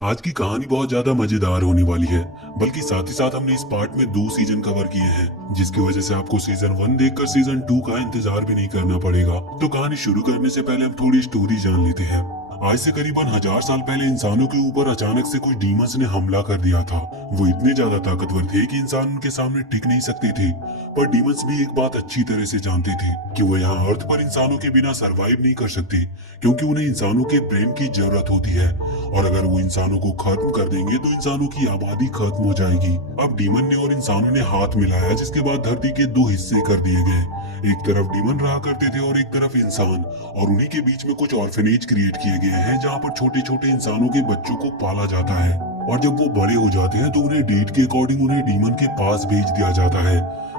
आज की कहानी बहुत ज्यादा मजेदार होने वाली है। बल्कि साथ ही साथ हमने इस पार्ट में 2 सीजन कवर किए हैं, जिसकी वजह से आपको सीजन 1 देखकर सीजन 2 का इंतजार भी नहीं करना पड़ेगा। तो कहानी शुरू करने से पहले हम थोड़ी स्टोरी जान लेते हैं। आज से करीबन 1000 साल पहले इंसानों के ऊपर अचानक से कुछ डीमंस ने हमला कर दिया था। वो इतने ज्यादा ताकतवर थे कि इंसान उनके सामने टिक नहीं सकते थे। पर डीमंस भी एक बात अच्छी तरह से जानते थे कि वो यहाँ अर्थ पर इंसानों के बिना सरवाइव नहीं कर सकते, क्योंकि उन्हें इंसानों के ब्रेन की जरूरत होती है। और अगर वो इंसानों को खत्म कर देंगे तो इंसानों की आबादी खत्म हो जाएगी। अब डीमन ने और इंसानों ने हाथ मिलाया, जिसके बाद धरती के 2 हिस्से कर दिए गए। एक तरफ डीमन रहा करते थे और एक तरफ इंसान, और उन्हीं के बीच में कुछ ऑर्फेनेज क्रिएट किए गए हैं, जहाँ पर छोटे छोटे इंसानों के बच्चों को पाला जाता है। और जब वो बड़े हो जाते हैं तो उन्हें डेट के अकॉर्डिंग उन्हें डीमन के पास भेज दिया जाता है,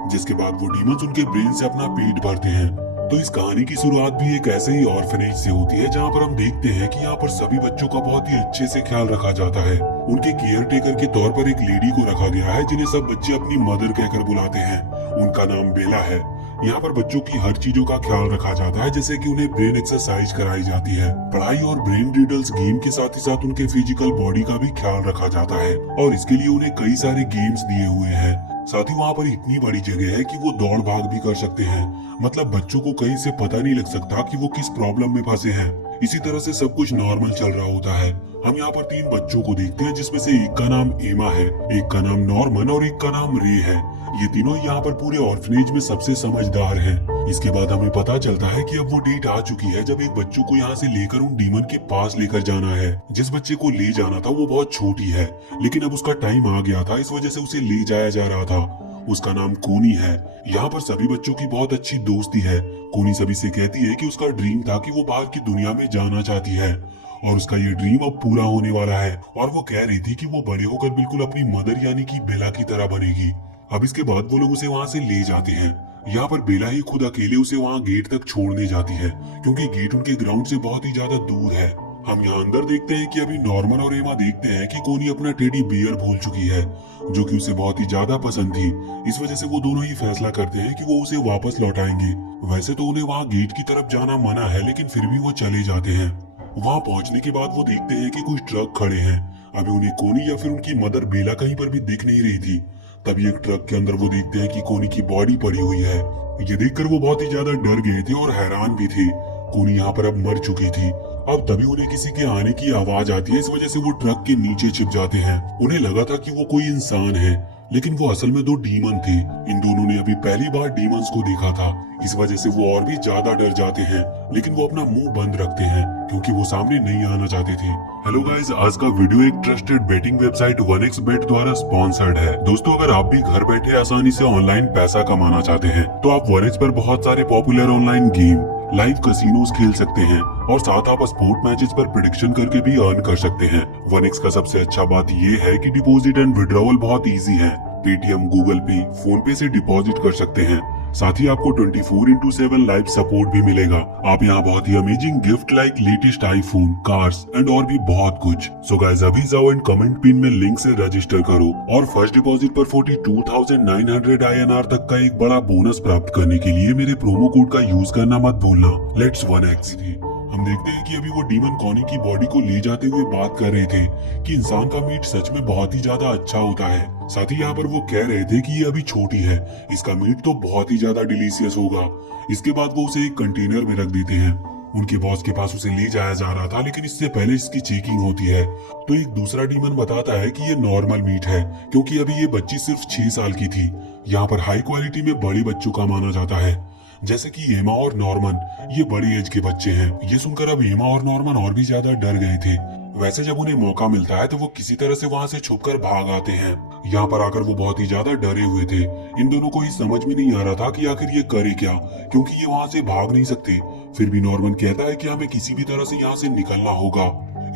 जिसके बाद वो डीमंस उनके ब्रेन से अपना पेट भरते हैं। तो इस कहानी की शुरुआत भी एक ऐसे ही ऑर्फनेज से होती है, जहाँ पर हम देखते हैं कि यहाँ पर सभी बच्चों का बहुत ही अच्छे से ख्याल रखा जाता है। उनके केयर टेकर के तौर पर एक लेडी को रखा गया है, जिन्हें सब बच्चे अपनी मदर कहकर बुलाते हैं। उनका नाम बेला है। यहाँ पर बच्चों की हर चीजों का ख्याल रखा जाता है, जैसे कि उन्हें ब्रेन एक्सरसाइज कराई जाती है, पढ़ाई और ब्रेन रिडल्स गेम के साथ ही साथ उनके फिजिकल बॉडी का भी ख्याल रखा जाता है। और इसके लिए उन्हें कई सारे गेम्स दिए हुए हैं। साथ ही वहाँ पर इतनी बड़ी जगह है कि वो दौड़ भाग भी कर सकते हैं। मतलब बच्चों को कहीं से पता नहीं लग सकता कि वो किस प्रॉब्लम में फंसे हैं। इसी तरह से सब कुछ नॉर्मल चल रहा होता है। हम यहाँ पर 3 बच्चों को देखते हैं, जिसमें से एक का नाम एमा है, एक का नाम नॉर्मन और एक का नाम रे है। ये तीनों यहाँ पर पूरे ऑर्फनेज में सबसे समझदार हैं। इसके बाद हमें पता चलता है कि अब वो डेट आ चुकी है जब एक बच्चों को यहाँ से लेकर उन डीमन के पास लेकर जाना है। जिस बच्चे को ले जाना था वो बहुत छोटी है, लेकिन अब उसका टाइम आ गया था, इस वजह से उसे ले जाया जा रहा था। उसका नाम कोनी है। यहाँ पर सभी बच्चों की बहुत अच्छी दोस्ती है। कोनी सभी से कहती है कि उसका ड्रीम था कि वो बाहर की दुनिया में जाना चाहती है, और उसका ये ड्रीम अब पूरा होने वाला है। और वो कह रही थी कि वो बड़े होकर बिल्कुल अपनी मदर यानी कि बेला की तरह बनेगी। अब इसके बाद वो लोग उसे वहाँ से ले जाते हैं। यहाँ पर बेला ही खुद अकेले उसे वहाँ गेट तक छोड़ने जाती है, क्योंकि गेट उनके ग्राउंड से बहुत ही ज्यादा दूर है। हम यहाँ अंदर देखते हैं कि अभी नॉर्मन और एमा देखते हैं कि कोनी अपना टेडी बियर भूल चुकी है, जो कि उसे बहुत ही ज्यादा पसंद थी। इस वजह से वो दोनों ही फैसला करते हैं कि वो उसे वापस लौटाएंगे। वैसे तो उन्हें वहाँ गेट की तरफ जाना मना है, लेकिन फिर भी वो चले जाते हैं। वहाँ पहुँचने के बाद वो देखते हैं कि कुछ ट्रक खड़े हैं। अभी उन्हें कोनी या फिर उनकी मदर बेला कहीं पर भी दिख नहीं रही थी। तभी एक ट्रक के अंदर वो देखते हैं कि कोनी की बॉडी पड़ी हुई है। ये देखकर वो बहुत ही ज्यादा डर गए थे और हैरान भी थे। कोनी यहाँ पर अब मर चुकी थी। अब तभी उन्हें किसी के आने की आवाज आती है, इस वजह से वो ट्रक के नीचे छिप जाते हैं। उन्हें लगा था कि वो कोई इंसान है, लेकिन वो असल में 2 डीमन थे। इन दोनों ने अभी पहली बार डीमंस को देखा था, इस वजह से वो और भी ज्यादा डर जाते हैं। लेकिन वो अपना मुंह बंद रखते हैं, क्योंकि वो सामने नहीं आना चाहते थे। हेलो गाइस, आज का वीडियो एक ट्रस्टेड बेटिंग वेबसाइट 1xbet द्वारा स्पॉन्सर्ड है। दोस्तों, अगर आप भी घर बैठे आसानी से ऑनलाइन पैसा कमाना चाहते हैं, तो आप 1x पर बहुत सारे popular online game, live casinos खेल सकते हैं, और साथ आप स्पोर्ट मैचेस पर प्रेडिक्शन करके भी अर्न कर सकते हैं। 1x का सबसे अच्छा बात ये है कि डिपॉजिट एंड विड्रॉवल बहुत इजी है। पेटीएम, गूगल पे, फोन पे से डिपॉजिट कर सकते हैं। साथ ही आपको 24x7 लाइव सपोर्ट भी मिलेगा। आप यहाँ बहुत ही amazing gift like latest iPhone, cars and और भी बहुत कुछ। सो गाइस, अभी जाओ एंड कमेंट पिन में लिंक से रजिस्टर करो, और फर्स्ट डिपॉजिट पर 42,900 INR तक का एक बड़ा बोनस प्राप्त करने के लिए मेरे प्रोमो कोड का यूज करना मत भूलना। Let's 1x। हम देखते हैं कि अभी वो डीमन कॉनी की बॉडी को ले जाते हुए बात कर रहे थे कि इंसान का मीट सच में बहुत ही ज्यादा अच्छा होता है। साथ ही यहाँ पर वो कह रहे थे कि ये अभी छोटी है, इसका मीट तो बहुत ही ज्यादा डिलीशियस होगा। इसके बाद वो उसे एक कंटेनर में रख देते हैं। उनके बॉस के पास उसे ले जाया जा रहा था, लेकिन इससे पहले इसकी चेकिंग होती है। तो एक दूसरा डीमन बताता है कि ये नॉर्मल मीट है, क्योंकि अभी ये बच्ची सिर्फ 6 साल की थी। यहाँ पर हाई क्वालिटी में बड़े बच्चों का माना जाता है, जैसे कि एमा और नॉर्मन, ये बड़ी एज के बच्चे हैं। ये सुनकर अब एमा और नॉर्मन और भी ज्यादा डर गए थे। वैसे जब उन्हें मौका मिलता है तो वो किसी तरह से वहाँ से छुपकर भाग आते हैं। यहाँ पर आकर वो बहुत ही ज्यादा डरे हुए थे। इन दोनों को ही समझ में नहीं आ रहा था कि आखिर ये करे क्या, क्योंकि ये वहाँ से भाग नहीं सकते। फिर भी नॉर्मन कहता है कि हमें किसी भी तरह से यहाँ से निकलना होगा।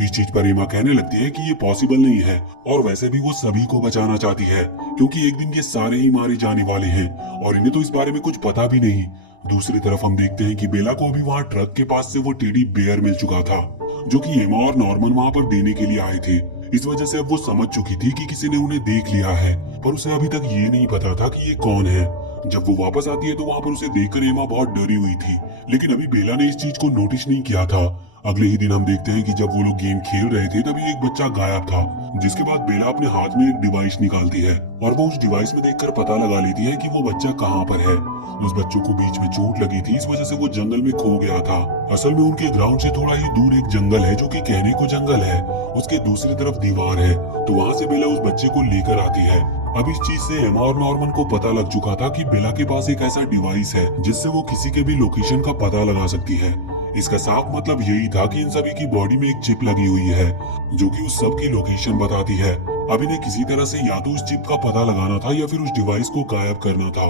इस चीज पर एमा कहने लगती है कि ये पॉसिबल नहीं है, और वैसे भी वो सभी को बचाना चाहती है, क्योंकि एक दिन ये सारे ही मारे जाने वाले हैं, और इन्हें तो इस बारे में कुछ पता भी नहीं। दूसरी तरफ हम देखते हैं कि बेला को अभी वहाँ ट्रक के पास से वो टेडी बेयर मिल चुका था, जो कि एमा और नॉर्मन वहाँ पर देने के लिए आए थे। इस वजह से अब वो समझ चुकी थी कि किसी ने उन्हें देख लिया है, पर उसे अभी तक ये नहीं पता था कि ये कौन है। जब वो वापस आती है तो वहाँ पर उसे देखकर एमा बहुत डरी हुई थी, लेकिन अभी बेला ने इस चीज को नोटिस नहीं किया था। अगले ही दिन हम देखते हैं कि जब वो लोग गेम खेल रहे थे तभी एक बच्चा गायब था, जिसके बाद बेला अपने हाथ में एक डिवाइस निकालती है और वो उस डिवाइस में देखकर पता लगा लेती है कि वो बच्चा कहाँ पर है। उस बच्चों को बीच में चोट लगी थी, इस वजह से वो जंगल में खो गया था। असल में उनके ग्राउंड से थोड़ा ही दूर एक जंगल है, जो कि कहने को जंगल है, उसके दूसरी तरफ दीवार है। तो वहाँ से बेला उस बच्चे को लेकर आती है। अब इस चीज से एमा और नॉर्मन को पता लग चुका था कि बेला के पास एक ऐसा डिवाइस है जिससे वो किसी के भी लोकेशन का पता लगा सकती है। इसका साफ मतलब यही था कि इन सभी की बॉडी में एक चिप लगी हुई है जो कि उस सब की लोकेशन बताती है। अब इन्हें किसी तरह से या तो उस चिप का पता लगाना था या फिर उस डिवाइस को गायब करना था।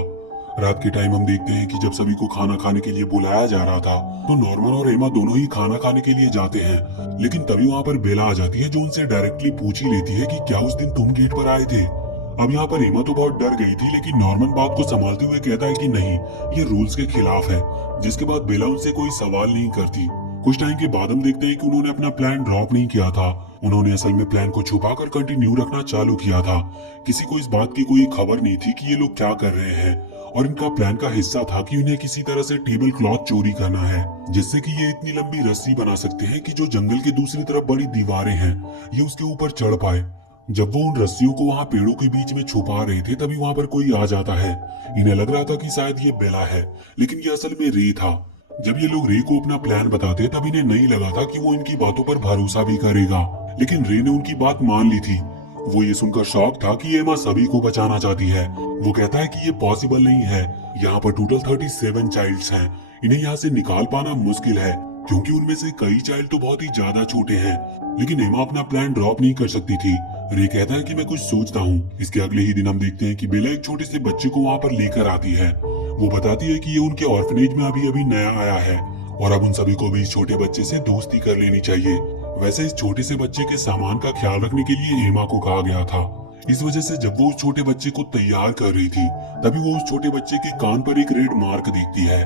रात के टाइम हम देखते हैं कि जब सभी को खाना खाने के लिए बुलाया जा रहा था तो नॉर्मन और एमा दोनों ही खाना खाने के लिए जाते हैं, लेकिन तभी वहाँ पर बेला आ जाती है जो उनसे डायरेक्टली पूछ ही लेती है कि क्या उस दिन तुम गेट पर आए थे। अब यहाँ पर एमा तो बहुत डर गई थी, लेकिन नॉर्मन बात को संभालते हुए कहता है कि नहीं, ये रूल्स के खिलाफ है, जिसके बाद बेला उनसे कोई सवाल नहीं करती। कुछ टाइम के बाद हम देखते हैं कि उन्होंने अपना प्लान ड्रॉप नहीं किया था। उन्होंने असल में प्लान को छुपाकर कंटिन्यू रखना चालू किया था। किसी को इस बात की कोई खबर नहीं थी कि ये लोग क्या कर रहे हैं, और इनका प्लान का हिस्सा था कि उन्हें किसी तरह से टेबल क्लॉथ चोरी करना है, जिससे कि ये इतनी लंबी रस्सी बना सकते हैं कि जो जंगल की दूसरी तरफ बड़ी दीवारें हैं ये उसके ऊपर चढ़ पाए। जब वो उन रस्सियों को वहाँ पेड़ों के बीच में छुपा रहे थे तभी वहाँ पर कोई आ जाता है। इन्हें लग रहा था कि शायद ये बेला है, लेकिन ये असल में रे था। जब ये लोग रे को अपना प्लान बताते तब इन्हें नहीं लगा था कि वो इनकी बातों पर भरोसा भी करेगा, लेकिन रे ने उनकी बात मान ली थी। वो ये सुनकर शॉक था कि एमा सभी को बचाना चाहती है। वो कहता है कि ये पॉसिबल नहीं है, यहाँ पर टोटल 37 चाइल्ड्स हैं, इन्हें यहाँ से निकाल पाना मुश्किल है, क्योंकि उनमें से कई चाइल्ड तो बहुत ही ज्यादा छोटे हैं। लेकिन एमा अपना प्लान ड्रॉप नहीं कर सकती थी। रे कहता है कि मैं कुछ सोचता हूँ। इसके अगले ही दिन हम देखते हैं कि बेला एक छोटे से बच्चे को वहाँ पर लेकर आती है। वो बताती है कि ये उनके ऑर्फनेज में अभी अभी नया आया है और अब उन सभी को भी इस छोटे बच्चे से दोस्ती कर लेनी चाहिए। वैसे इस छोटे से बच्चे के सामान का ख्याल रखने के लिए एमा को कहा गया था। इस वजह से जब वो उस छोटे बच्चे को तैयार कर रही थी तभी वो उस छोटे बच्चे के कान पर एक रेड मार्क देखती है।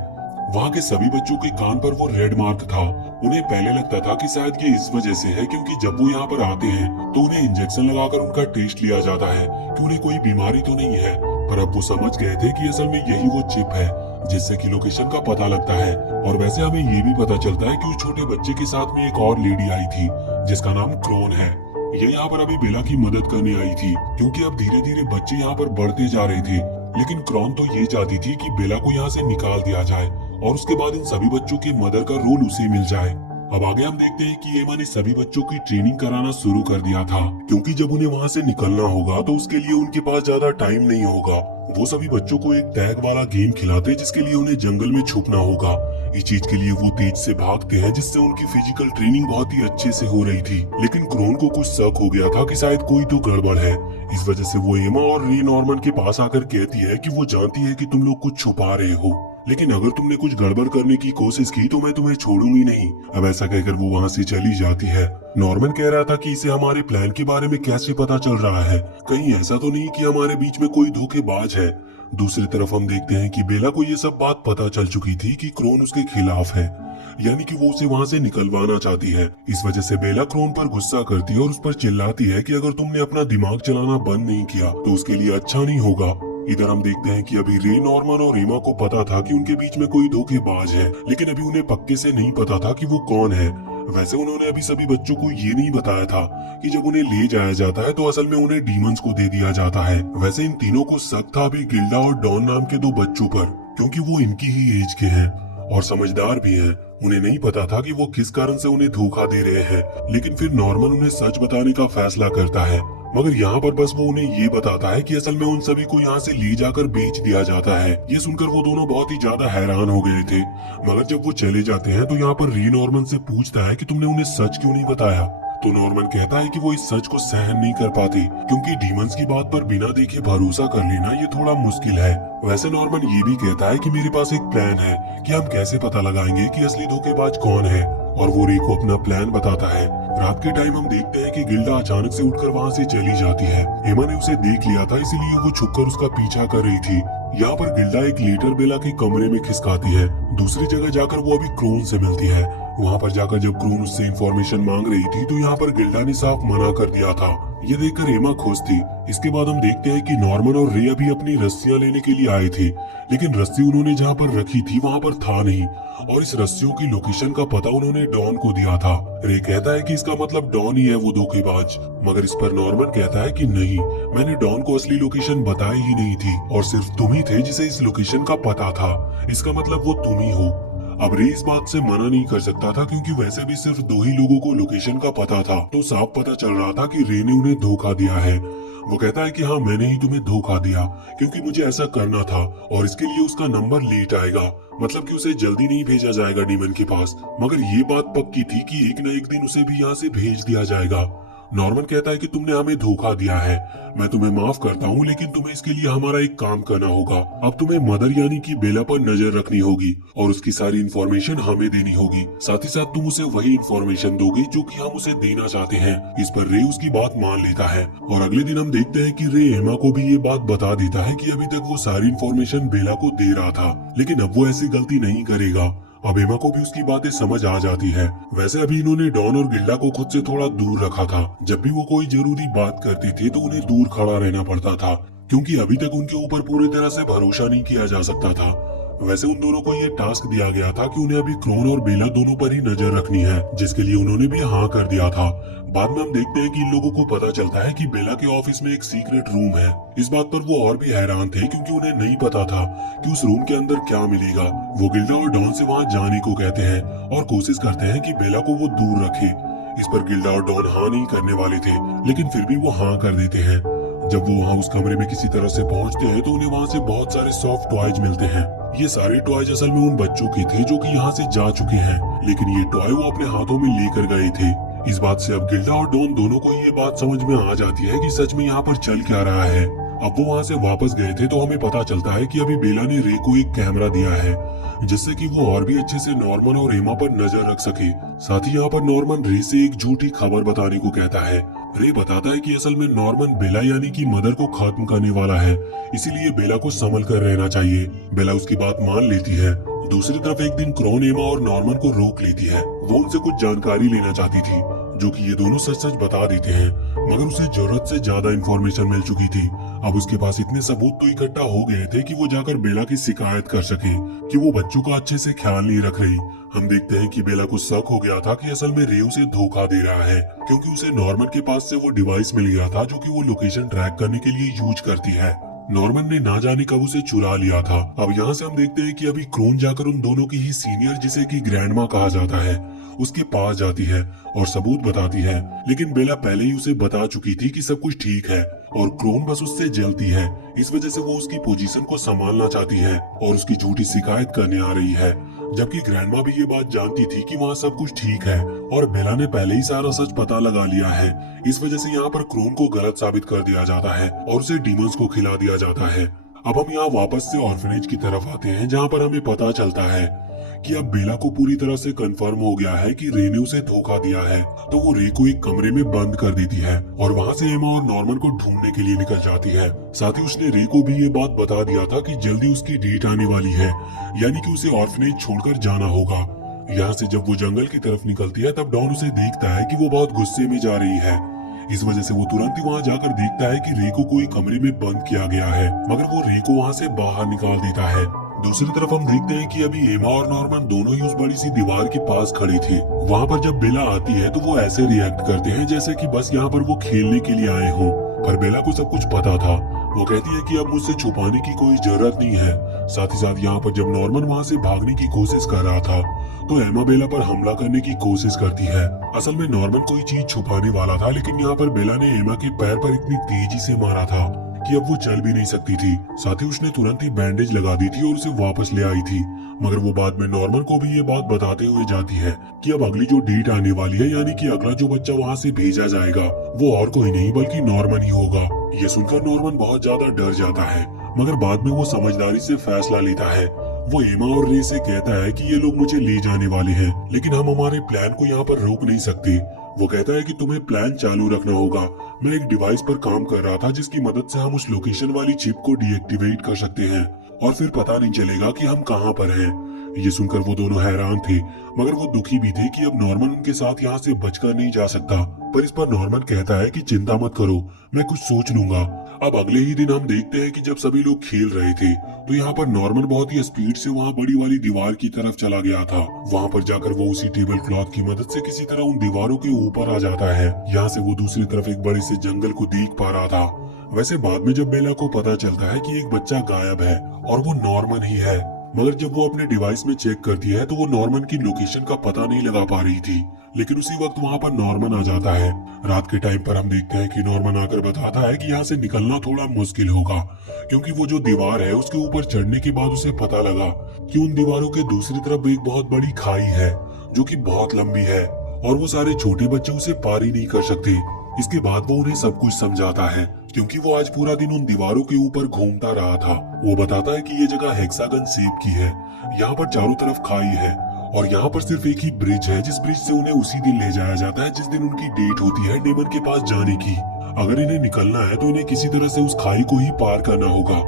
वहाँ के सभी बच्चों के कान पर वो रेड मार्क था। उन्हें पहले लगता था कि शायद ये इस वजह से है क्योंकि जब वो यहाँ पर आते हैं तो उन्हें इंजेक्शन लगाकर उनका टेस्ट लिया जाता है कि उन्हें कोई बीमारी तो नहीं है। पर अब वो समझ गए थे कि असल में यही वो चिप है जिससे कि लोकेशन का पता लगता है। और वैसे हमें ये भी पता चलता है कि उस छोटे बच्चे के साथ में एक और लेडी आई थी जिसका नाम क्रोन है। ये यहाँ पर अभी बेला की मदद करने आई थी क्योंकि अब धीरे धीरे बच्चे यहाँ पर बढ़ते जा रहे थे, लेकिन क्रोन तो ये चाहती थी कि बेला को यहाँ से निकाल दिया जाए और उसके बाद इन सभी बच्चों के मदर का रोल उसे मिल जाए। अब आगे हम देखते हैं कि एमा ने सभी बच्चों की ट्रेनिंग कराना शुरू कर दिया था, क्योंकि जब उन्हें वहाँ से निकलना होगा तो उसके लिए उनके पास ज्यादा टाइम नहीं होगा। वो सभी बच्चों को एक टैग वाला गेम खिलाते हैं जिसके लिए उन्हें जंगल में छुपना होगा। इस चीज के लिए वो तेज से भागते हैं जिससे उनकी फिजिकल ट्रेनिंग बहुत ही अच्छे से हो रही थी। लेकिन क्रोन को कुछ शक हो गया था कि शायद कोई तो गड़बड़ है। इस वजह से वो एमा और री नॉर्मन के पास आकर कहती है कि वो जानती है कि तुम लोग कुछ छुपा रहे हो, लेकिन अगर तुमने कुछ गड़बड़ करने की कोशिश की तो मैं तुम्हें छोड़ूंगी नहीं। अब ऐसा कहकर वो वहाँ से चली जाती है। नॉर्मन कह रहा था कि इसे हमारे प्लान के बारे में कैसे पता चल रहा है, कहीं ऐसा तो नहीं कि हमारे बीच में कोई धोखेबाज है। दूसरी तरफ हम देखते हैं कि बेला को ये सब बात पता चल चुकी थी कि क्रोन उसके खिलाफ है, यानी कि वो उसे वहाँ से निकलवाना चाहती है। इस वजह से बेला क्रोन पर गुस्सा करती है और उस पर चिल्लाती है कि अगर तुमने अपना दिमाग चलाना बंद नहीं किया तो उसके लिए अच्छा नहीं होगा। इधर हम देखते हैं कि अभी रे, नॉर्मन और एमा को पता था कि उनके बीच में कोई धोखेबाज है, लेकिन अभी उन्हें पक्के से नहीं पता था कि वो कौन है। वैसे उन्होंने अभी सभी बच्चों को ये नहीं बताया था कि जब उन्हें ले जाया जाता है तो असल में उन्हें डीमंस को दे दिया जाता है। वैसे इन तीनों को शक था अभी गिल्डा और डॉन नाम के दो बच्चों पर, क्योंकि वो इनकी ही एज के हैं और समझदार भी हैं। उन्हें नहीं पता था कि वो किस कारण से उन्हें धोखा दे रहे हैं, लेकिन फिर नॉर्मन उन्हें सच बताने का फैसला करता है। मगर यहाँ पर बस वो उन्हें ये बताता है कि असल में उन सभी को यहाँ से ले जाकर बेच दिया जाता है। ये सुनकर वो दोनों बहुत ही ज्यादा हैरान हो गए थे। मगर जब वो चले जाते हैं तो यहाँ पर री नॉर्मन से पूछता है कि तुमने उन्हें सच क्यों नहीं बताया। तो नॉर्मन कहता है कि वो इस सच को सहन नहीं कर पाते, क्योंकि डीमंस की बात पर बिना देखे भरोसा कर लेना ये थोड़ा मुश्किल है। वैसे नॉर्मन ये भी कहता है कि मेरे पास एक प्लान है कि हम कैसे पता लगाएंगे कि असली धोखेबाज कौन है, और वो रे को अपना प्लान बताता है। रात के टाइम हम देखते हैं कि गिल्डा अचानक से उठकर वहाँ से चली जाती है। एमा ने उसे देख लिया था, इसीलिए वो छुपकर उसका पीछा कर रही थी। यहाँ पर गिल्डा एक लेटर बेला के कमरे में खिसकाती है। दूसरी जगह जाकर वो अभी क्रोन से मिलती है। वहाँ पर जाकर जब क्रोन उससे इंफॉर्मेशन मांग रही थी तो यहाँ पर गिल्डा ने साफ मना कर दिया था। ये देखकर एमा खुश थी। इसके बाद हम देखते हैं कि नॉर्मन और रे अभी अपनी रस्सियां लेने के लिए आए थे, लेकिन रस्सी उन्होंने जहाँ पर रखी थी वहाँ पर था नहीं, और इस रस्सियों की लोकेशन का पता उन्होंने डॉन को दिया था। रे कहता है कि इसका मतलब डॉन ही है वो धोखेबाज, मगर इस पर नॉर्मन कहता है कि नहीं, मैंने डॉन को असली लोकेशन बताई ही नहीं थी और सिर्फ तुम ही थे जिसे इस लोकेशन का पता था, इसका मतलब वो तुम ही हो। अब रे इस बात से मना नहीं कर सकता था क्योंकि वैसे भी सिर्फ 2 ही लोगों को लोकेशन का पता था, तो साफ पता चल रहा था कि रे ने उन्हें धोखा दिया है। वो कहता है कि हाँ, मैंने ही तुम्हें धोखा दिया क्योंकि मुझे ऐसा करना था और इसके लिए उसका नंबर लेट आएगा, मतलब कि उसे जल्दी नहीं भेजा जाएगा डीमन के पास, मगर ये बात पक्की थी कि एक न एक दिन उसे भी यहाँ से भेज दिया जाएगा। नॉर्मन कहता है कि तुमने हमें धोखा दिया है, मैं तुम्हें माफ करता हूँ, लेकिन तुम्हें इसके लिए हमारा एक काम करना होगा। अब तुम्हें मदर यानी कि बेला पर नजर रखनी होगी और उसकी सारी इन्फॉर्मेशन हमें देनी होगी। साथ ही साथ तुम उसे वही इन्फॉर्मेशन दोगे जो कि हम उसे देना चाहते हैं। इस पर रे उसकी बात मान लेता है और अगले दिन हम देखते हैं कि रे एमा को भी ये बात बता देता है कि अभी तक वो सारी इन्फॉर्मेशन बेला को दे रहा था, लेकिन अब वो ऐसी गलती नहीं करेगा। अब एमा को भी उसकी बातें समझ आ जाती है। वैसे अभी इन्होंने डॉन और गिल्डा को खुद से थोड़ा दूर रखा था। जब भी वो कोई जरूरी बात करते थे तो उन्हें दूर खड़ा रहना पड़ता था, क्योंकि अभी तक उनके ऊपर पूरी तरह से भरोसा नहीं किया जा सकता था। वैसे उन दोनों को ये टास्क दिया गया था कि उन्हें अभी क्रोन और बेला दोनों पर ही नजर रखनी है, जिसके लिए उन्होंने भी हाँ कर दिया था। बाद में हम देखते हैं कि इन लोगों को पता चलता है कि बेला के ऑफिस में एक सीक्रेट रूम है। इस बात पर वो और भी हैरान थे क्योंकि उन्हें नहीं पता था कि उस रूम के अंदर क्या मिलेगा। वो गिल्डा और डॉन से वहाँ जाने को कहते हैं और कोशिश करते हैं कि बेला को वो दूर रखे। इस पर गिल्डा और डॉन हाँ नहीं करने वाले थे, लेकिन फिर भी वो हाँ कर देते हैं। जब वो वहाँ उस कमरे में किसी तरह से पहुँचते हैं तो उन्हें वहाँ से बहुत सारे सॉफ्ट टॉयज मिलते हैं। ये सारे टॉयज असल में उन बच्चों के थे जो कि यहाँ से जा चुके हैं, लेकिन ये टॉय वो अपने हाथों में लेकर गए थे। इस बात से अब गिल्डा और डॉन दोनों को ये बात समझ में आ जाती है कि सच में यहाँ पर चल क्या रहा है। अब वो वहाँ से वापस गए थे तो हमें पता चलता है कि अभी बेला ने रे को एक कैमरा दिया है, जिससे कि वो और भी अच्छे से नॉर्मन और एमा पर नजर रख सके। साथ ही यहाँ पर नॉर्मन रे से एक झूठी खबर बताने को कहता है। रे बताता है कि असल में नॉर्मन बेला यानी कि मदर को खत्म करने वाला है, इसीलिए बेला को संभल कर रहना चाहिए। बेला उसकी बात मान लेती है। दूसरी तरफ एक दिन क्रोन एमा और नॉर्मन को रोक लेती है। वो उनसे कुछ जानकारी लेना चाहती थी, जो कि ये दोनों सच सच बता देते हैं, मगर उसे जरूरत से ज्यादा इंफॉर्मेशन मिल चुकी थी। अब उसके पास इतने सबूत तो इकट्ठा हो गए थे कि वो जाकर बेला की शिकायत कर सके कि वो बच्चों का अच्छे से ख्याल नहीं रख रही। हम देखते हैं कि बेला को शक हो गया था कि असल में रे उसे धोखा दे रहा है, क्योंकि उसे नॉर्मन के पास से वो डिवाइस मिल गया था जो कि वो लोकेशन ट्रैक करने के लिए यूज करती है। नॉर्मन ने ना जाने कब उसे चुरा लिया था। अब यहाँ से हम देखते हैं कि अभी क्रोन जाकर उन दोनों की ही सीनियर, जिसे कि ग्रैंडमा कहा जाता है, उसके पास जाती है और सबूत बताती है, लेकिन बेला पहले ही उसे बता चुकी थी कि सब कुछ ठीक है और क्रोन बस उससे जलती है। इस वजह से वो उसकी पोजीशन को संभालना चाहती है और उसकी झूठी शिकायत करने आ रही है, जबकि ग्रैंडमा भी ये बात जानती थी कि वहाँ सब कुछ ठीक है और बेला ने पहले ही सारा सच पता लगा लिया है। इस वजह से यहाँ पर क्रोन को गलत साबित कर दिया जाता है और उसे डीमंस को खिला दिया जाता है। अब हम यहाँ वापस से ऑर्फनेज की तरफ आते हैं, जहाँ पर हमें पता चलता है कि अब बेला को पूरी तरह से कंफर्म हो गया है कि रे ने उसे धोखा दिया है, तो वो रे को एक कमरे में बंद कर देती है और वहाँ से एमा और नॉर्मन को ढूंढने के लिए निकल जाती है। साथ ही उसने रे को भी ये बात बता दिया था कि जल्दी उसकी डेट आने वाली है, यानी कि उसे ऑर्फनेज छोड़कर जाना होगा। यहाँ से जब वो जंगल की तरफ निकलती है तब डॉन उसे देखता है कि वो बहुत गुस्से में जा रही है। इस वजह से वो तुरंत ही वहाँ जाकर देखता है कि रे को कोई कमरे में बंद किया गया है, मगर वो रे को वहाँ से बाहर निकाल देता है। दूसरी तरफ हम देखते हैं कि अभी एमा और नॉर्मन दोनों ही उस बड़ी सी दीवार के पास खड़े थे। वहाँ पर जब बेला आती है तो वो ऐसे रिएक्ट करते हैं जैसे कि बस यहाँ पर वो खेलने के लिए आए हों, पर बेला को सब कुछ पता था। वो कहती है कि अब मुझसे छुपाने की कोई जरूरत नहीं है। साथ ही साथ यहाँ पर जब नॉर्मन वहाँ से भागने की कोशिश कर रहा था तो एमा बेला पर हमला करने की कोशिश करती है। असल में नॉर्मन कोई चीज छुपाने वाला था, लेकिन यहाँ पर बेला ने एमा के पैर पर इतनी तेजी से मारा था कि अब वो चल भी नहीं सकती थी। साथ ही उसने तुरंत ही बैंडेज लगा दी थी और उसे वापस ले आई थी, मगर वो बाद में नॉर्मन को भी ये बात बताते हुए जाती है कि अब अगली जो डेट आने वाली है, यानी कि अगला जो बच्चा वहाँ से भेजा जाएगा वो और कोई नहीं बल्कि नॉर्मन ही होगा। ये सुनकर नॉर्मन बहुत ज्यादा डर जाता है, मगर बाद में वो समझदारी से फैसला लेता है। वो एमा और रे से कहता है कि ये लोग मुझे ले जाने वाले हैं, लेकिन हम हमारे प्लान को यहाँ पर रोक नहीं सकते। वो कहता है कि तुम्हें प्लान चालू रखना होगा। मैं एक डिवाइस पर काम कर रहा था जिसकी मदद से हम उस लोकेशन वाली चिप को डीएक्टिवेट कर सकते हैं और फिर पता नहीं चलेगा कि हम कहाँ पर हैं। ये सुनकर वो दोनों हैरान थे, मगर वो दुखी भी थे कि अब नॉर्मन उनके साथ यहाँ से बचकर नहीं जा सकता। पर इस पर नॉर्मन कहता है कि चिंता मत करो, मैं कुछ सोच लूंगा। अब अगले ही दिन हम देखते हैं कि जब सभी लोग खेल रहे थे तो यहाँ पर नॉर्मन बहुत ही स्पीड से वहाँ बड़ी वाली दीवार की तरफ चला गया था। वहाँ पर जाकर वो उसी टेबल क्लॉथ की मदद से किसी तरह उन दीवारों के ऊपर आ जाता है। यहाँ से वो दूसरी तरफ एक बड़े से जंगल को देख पा रहा था। वैसे बाद में जब बेला को पता चलता है कि एक बच्चा गायब है और वो नॉर्मन ही है, मगर जब वो अपने डिवाइस में चेक करती है तो वो नॉर्मन की लोकेशन का पता नहीं लगा पा रही थी। लेकिन उसी वक्त वहाँ पर नॉर्मन आ जाता है। रात के टाइम पर हम देखते हैं कि नॉर्मन आकर बताता है कि यहाँ से निकलना थोड़ा मुश्किल होगा, क्योंकि वो जो दीवार है उसके ऊपर चढ़ने के बाद उसे पता लगा कि उन दीवारों के दूसरी तरफ एक बहुत बड़ी खाई है जो कि बहुत लंबी है और वो सारे छोटे बच्चे उसे पार ही नहीं कर सकते। इसके बाद वो उन्हें सब कुछ समझाता है, क्योंकि वो आज पूरा दिन उन दीवारों के ऊपर घूमता रहा था। वो बताता है कि ये जगह हेक्सागन शेप की है, यहाँ पर चारों तरफ खाई है और यहाँ पर सिर्फ एक ही ब्रिज है, जिस ब्रिज से उन्हें उसी दिन ले जाया जाता है जिस दिन उनकी डेट होती है डेमन के पास जाने की। अगर इन्हें निकलना है तो इन्हें किसी तरह से उस खाई को ही पार करना होगा।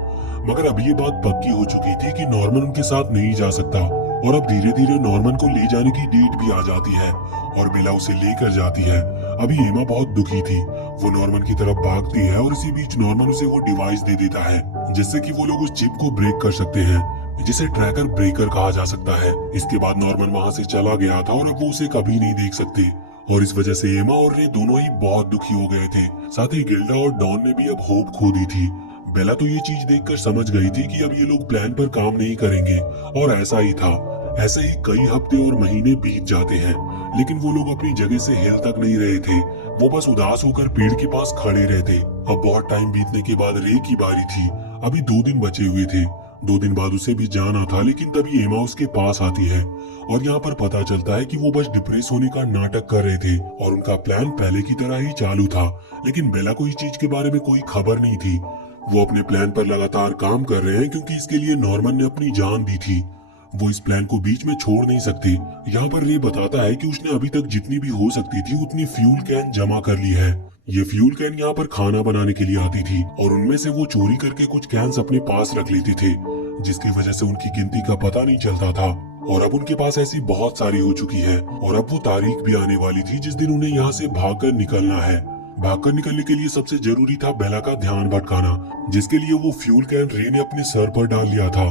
मगर अब ये बात पक्की हो चुकी थी कि नॉर्मन उनके साथ नहीं जा सकता और अब धीरे धीरे नॉर्मन को ले जाने की डेट भी आ जाती है और बेला उसे लेकर जाती है। अभी एमा बहुत दुखी थी। वो नॉर्मन की तरफ भागती है और इसी बीच नॉर्मन उसे वो डिवाइस दे देता है जिससे कि वो लोग उस चिप को ब्रेक कर सकते हैं, जिसे ट्रैकर ब्रेकर कहा जा सकता है। इसके बाद नॉर्मन वहाँ से चला गया था और अब वो उसे कभी नहीं देख सकते और इस वजह से एमा और रे दोनों ही बहुत दुखी हो गए थे। साथ ही गिल्डा और डॉन ने भी अब होप खो दी थी। बेला तो ये चीज देखकर समझ गई थी कि अब ये लोग प्लान पर काम नहीं करेंगे और ऐसा ही था। ऐसे ही कई हफ्ते और महीने बीत जाते हैं, लेकिन वो लोग अपनी जगह से हिल तक नहीं रहे थे। वो बस उदास होकर पेड़ के पास खड़े रहते। अब बहुत टाइम बीतने के बाद रे की बारी थी। अभी 2 दिन बचे हुए थे। 2 दिन बाद उसे भी जाना था, लेकिन तभी एमा उसके पास आती है और यहाँ पर पता चलता है कि वो बस डिप्रेस होने का नाटक कर रहे थे और उनका प्लान पहले की तरह ही चालू था। लेकिन बेला को इस चीज के बारे में कोई खबर नहीं थी। वो अपने प्लान पर लगातार काम कर रहे हैं क्योंकि इसके लिए नॉर्मन ने अपनी जान दी थी। वो इस प्लान को बीच में छोड़ नहीं सकते। यहाँ पर रे बताता है कि उसने अभी तक जितनी भी हो सकती थी उतनी फ्यूल कैन जमा कर ली है। ये फ्यूल कैन यहाँ पर खाना बनाने के लिए आती थी और उनमें से वो चोरी करके कुछ कैंस अपने पास रख लेते थे, जिसकी वजह से उनकी गिनती का पता नहीं चलता था। और अब उनके पास ऐसी बहुत सारी हो चुकी है और अब वो तारीख भी आने वाली थी जिस दिन उन्हें यहाँ से भागकर निकलना है। भागकर निकलने के लिए सबसे जरूरी था बेला का ध्यान भटकाना, जिसके लिए वो फ्यूल कैन रे ने अपने सर पर डाल लिया था।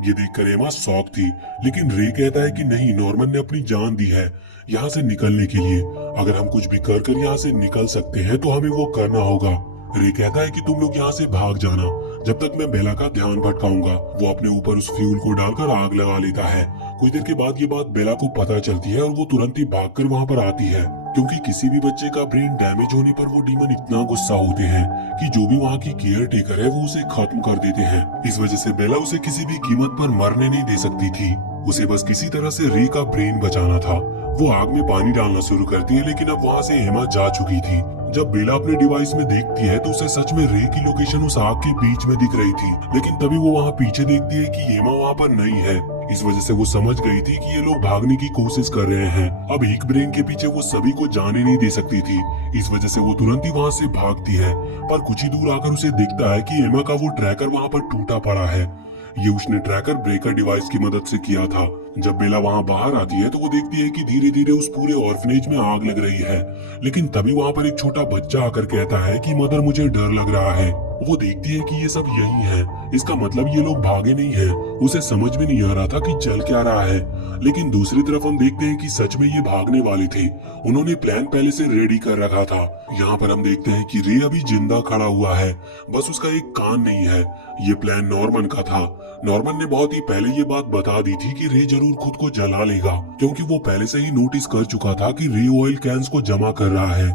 ये देखकर एमा शॉक थी, लेकिन रे कहता है कि नहीं, नॉर्मन ने अपनी जान दी है यहाँ से निकलने के लिए। अगर हम कुछ भी कर कर यहाँ से निकल सकते हैं तो हमें वो करना होगा। रे कहता है कि तुम लोग यहाँ से भाग जाना जब तक मैं बेला का ध्यान भटकाऊंगा। वो अपने ऊपर उस फ्यूल को डालकर आग लगा लेता है। कुछ देर के बाद ये बात बेला को पता चलती है और वो तुरंत ही भागकर वहाँ पर आती है, क्योंकि किसी भी बच्चे का ब्रेन डैमेज होने पर वो डीमन इतना गुस्सा होते हैं कि जो भी वहाँ की केयर टेकर है वो उसे खत्म कर देते हैं। इस वजह से बेला उसे किसी भी कीमत पर मरने नहीं दे सकती थी। उसे बस किसी तरह से रे का ब्रेन बचाना था। वो आग में पानी डालना शुरू करती है, लेकिन अब वहाँ से एमा जा चुकी थी। जब बेला अपने डिवाइस में देखती है तो उसे सच में रे की लोकेशन उस आग के बीच में दिख रही थी, लेकिन तभी वो वहाँ पीछे देखती है कि एमा वहाँ पर नहीं है। इस वजह से वो समझ गई थी कि ये लोग भागने की कोशिश कर रहे हैं। अब एक ब्रेन के पीछे वो सभी को जाने नहीं दे सकती थी। इस वजह से वो तुरंत ही वहाँ से भागती है, पर कुछ ही दूर आकर उसे दिखता है कि एमा का वो ट्रैकर वहाँ पर टूटा पड़ा है। ये उसने ट्रैकर ब्रेकर डिवाइस की मदद से किया था। जब बेला वहाँ बाहर आती है तो वो देखती है कि धीरे धीरे उस पूरे ऑर्फनेज में आग लग रही है, लेकिन तभी वहाँ पर एक छोटा बच्चा आकर कहता है कि मदर, मुझे डर लग रहा है। वो देखती है कि ये सब यही है, इसका मतलब ये लोग भागे नहीं हैं। उसे समझ में नहीं आ रहा था कि चल क्या रहा है, लेकिन दूसरी तरफ हम देखते हैं कि सच में ये भागने वाले थे। उन्होंने प्लान पहले से रेडी कर रखा था। यहाँ पर हम देखते हैं कि रे अभी जिंदा खड़ा हुआ है, बस उसका एक कान नहीं है। ये प्लान नॉर्मन का था। नॉर्मन ने बहुत ही पहले ये बात बता दी थी कि रे जरूर खुद को जला लेगा, क्योंकि वो पहले से ही नोटिस कर चुका था कि रे ऑयल कैंस को जमा कर रहा है।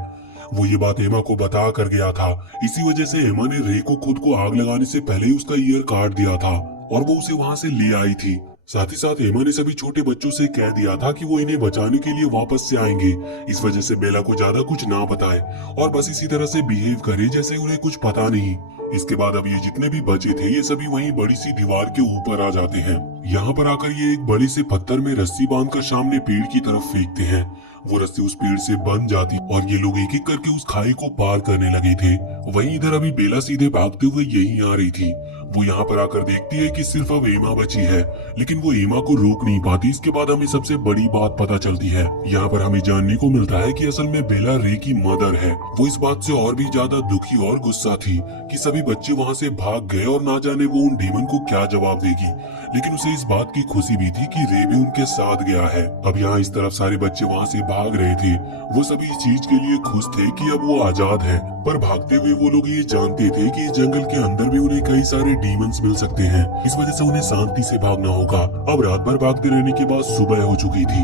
वो ये बात एमा को बता कर गया था। इसी वजह से एमा ने रे को खुद को आग लगाने से पहले ही उसका ईयर काट दिया था और वो उसे वहाँ से ले आई थी। साथ ही साथ एमा ने सभी छोटे बच्चों से कह दिया था कि वो इन्हें बचाने के लिए वापस से आएंगे। इस वजह से बेला को ज्यादा कुछ ना बताए और बस इसी तरह से बिहेव करे जैसे उन्हें कुछ पता नहीं। इसके बाद अब ये जितने भी बचे थे ये सभी वहीं बड़ी सी दीवार के ऊपर आ जाते हैं। यहाँ पर आकर ये एक बड़े से पत्थर में रस्सी बांधकर सामने पेड़ की तरफ फेंकते हैं। वो रस्सी उस पेड़ से बंध जाती और ये लोग एक एक करके उस खाई को पार करने लगे थे। वहीं इधर अभी बेला सीधे भागते हुए यहीं आ रही थी। वो यहाँ पर आकर देखती है कि सिर्फ अब एमा बची है, लेकिन वो एमा को रोक नहीं पाती। इसके बाद हमें सबसे बड़ी बात पता चलती है। यहाँ पर हमें जानने को मिलता है कि असल में बेला रे की मदर है। वो इस बात से और भी ज्यादा दुखी और गुस्सा थी कि सभी बच्चे वहाँ से भाग गए और ना जाने वो उन डीमन को क्या जवाब देगी। लेकिन उसे इस बात की खुशी भी थी कि रे भी उनके साथ गया है। अब यहाँ इस तरफ सारे बच्चे वहाँ से भाग रहे थे। वो सभी इस चीज के लिए खुश थे कि अब वो आजाद है, पर भागते हुए वो लोग ये जानते थे कि इस जंगल के अंदर भी उन्हें कई सारे डीमंस मिल सकते हैं। इस वजह से उन्हें शांति से भागना होगा। अब रात भर भागते रहने के बाद सुबह हो चुकी थी।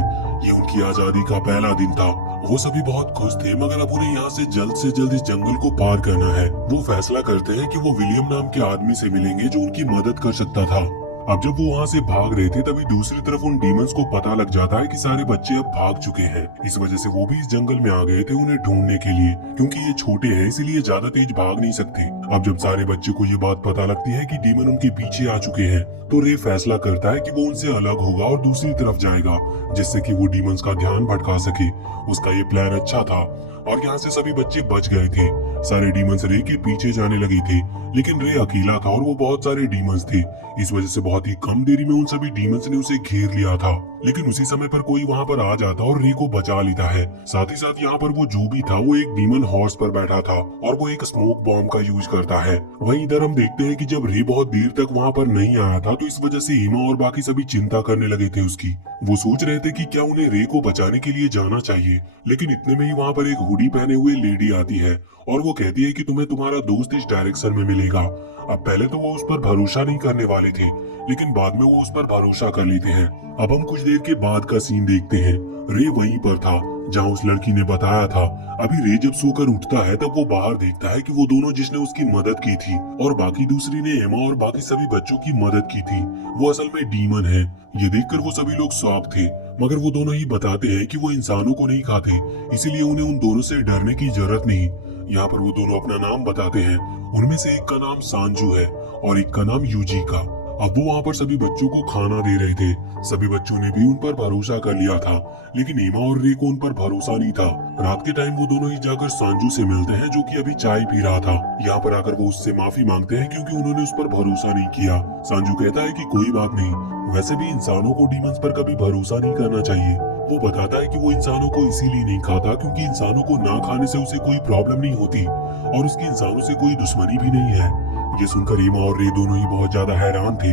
ये उनकी आजादी का पहला दिन था। वो सभी बहुत खुश थे, मगर अब उन्हें यहाँ से जल्द इस जंगल को पार करना है। वो फैसला करते हैं कि वो विलियम नाम के आदमी से मिलेंगे जो उनकी मदद कर सकता था। अब जब वो वहाँ से भाग रहे थे तभी दूसरी तरफ उन डीमंस को पता लग जाता है कि सारे बच्चे अब भाग चुके हैं। इस वजह से वो भी इस जंगल में आ गए थे उन्हें ढूंढने के लिए, क्योंकि ये छोटे हैं इसीलिए ज्यादा तेज भाग नहीं सकते। अब जब सारे बच्चे को ये बात पता लगती है कि डीमन उनके पीछे आ चुके हैं, तो रे फैसला करता है कि वो उनसे अलग होगा और दूसरी तरफ जाएगा, जिससे कि वो डीमंस का ध्यान भटका सके। उसका ये प्लान अच्छा था और यहाँ से सभी बच्चे बच गए थे। सारे डीमंस रे के पीछे जाने लगे थे, लेकिन रे अकेला था और वो बहुत सारे डीमंस थे। इस वजह से बहुत ही कम देरी में उन सभी डीमंस ने उसे घेर लिया था। लेकिन उसी समय पर कोई वहाँ पर आ जाता और रे को बचा लेता है। साथ ही साथ यहाँ पर वो जो भी था वो एक डीमन हॉर्स पर बैठा था और वो एक स्मोक बॉम्ब का यूज करता है। वहीं इधर हम देखते हैं कि जब रे बहुत देर तक वहाँ पर नहीं आया था, तो इस वजह से एमा और बाकी सभी चिंता करने लगे थे उसकी। वो सोच रहे थे कि क्या उन्हें रे को बचाने के लिए जाना चाहिए, लेकिन इतने में ही वहाँ पर एक हुडी पहने हुए लेडी आती है और वो कहती है कि तुम्हें तुम्हारा दोस्त इस डायरेक्शन में मिलेगा। अब पहले तो वो उस पर भरोसा नहीं करने वाले थे, लेकिन बाद में वो उस पर भरोसा कर लेते हैं। अब हम कुछ देर के बाद का सीन देखते हैं। रे वहीं पर था जहाँ उस लड़की ने बताया था। अभी रे जब सोकर उठता है तब वो बाहर देखता है कि वो दोनों जिसने उसकी मदद की थी और बाकी दूसरी ने एमा और बाकी सभी बच्चों की मदद की थी, वो असल में डीमन है। ये देखकर वो सभी लोग शॉक थे, मगर वो दोनों ही बताते हैं कि वो इंसानों को नहीं खाते, इसीलिए उन्हें उन दोनों से डरने की जरूरत नहीं। यहाँ पर वो दोनों अपना नाम बताते हैं। उनमें से एक का नाम सांजू है और एक का नाम यूजिका। अब वो वहाँ पर सभी बच्चों को खाना दे रहे थे। सभी बच्चों ने भी उन पर भरोसा कर लिया था, लेकिन एमा और रे को उन पर भरोसा नहीं था। रात के टाइम वो दोनों ही जाकर सांजू से मिलते हैं, जो कि अभी चाय पी रहा था। यहाँ पर आकर वो उससे माफी मांगते हैं क्योंकि उन्होंने उस पर भरोसा नहीं किया। सांजू कहता है कि कोई बात नहीं, वैसे भी इंसानों को डीमंस पर कभी भरोसा नहीं करना चाहिए। वो बताता है कि वो इंसानों को इसीलिए नहीं खाता क्योंकि इंसानों को ना खाने से उसे कोई प्रॉब्लम नहीं होती और उसकी इंसानों से कोई दुश्मनी भी नहीं है। ये सुनकर एमा और रे दोनों ही बहुत ज्यादा हैरान थे।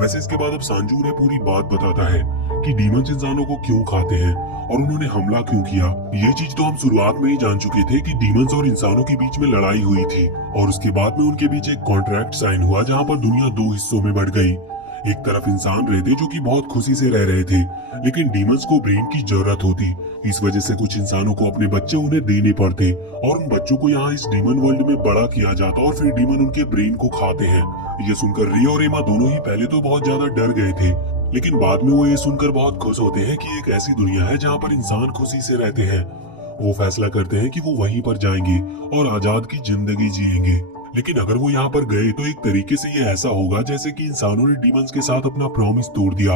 वैसे इसके बाद अब सांजू ने पूरी बात बताता है कि डीमंस इंसानों को क्यों खाते हैं और उन्होंने हमला क्यों किया। ये चीज तो हम शुरुआत में ही जान चुके थे कि डीमंस और इंसानों के बीच में लड़ाई हुई थी और उसके बाद में उनके बीच एक कॉन्ट्रैक्ट साइन हुआ जहाँ पर दुनिया दो हिस्सों में बढ़ गई। एक तरफ इंसान रहते जो कि बहुत खुशी से रह रहे थे, लेकिन डीमंस को ब्रेन की जरूरत होती। इस वजह से कुछ इंसानों को अपने बच्चे उन्हें देने पड़ते और उन बच्चों को यहाँ इस डीमन वर्ल्ड में बड़ा किया जाता और फिर डीमन उनके ब्रेन को खाते हैं। ये सुनकर रे और एमा दोनों ही पहले तो बहुत ज्यादा डर गए थे, लेकिन बाद में वो ये सुनकर बहुत खुश होते हैं कि एक ऐसी दुनिया है जहाँ पर इंसान खुशी से रहते हैं। वो फैसला करते हैं कि वो वहीं पर जाएंगे और आजाद की जिंदगी जिएंगे। लेकिन अगर वो यहाँ पर गए तो एक तरीके से ये ऐसा होगा जैसे कि इंसानों ने डीमंस के साथ अपना प्रॉमिस तोड़ दिया।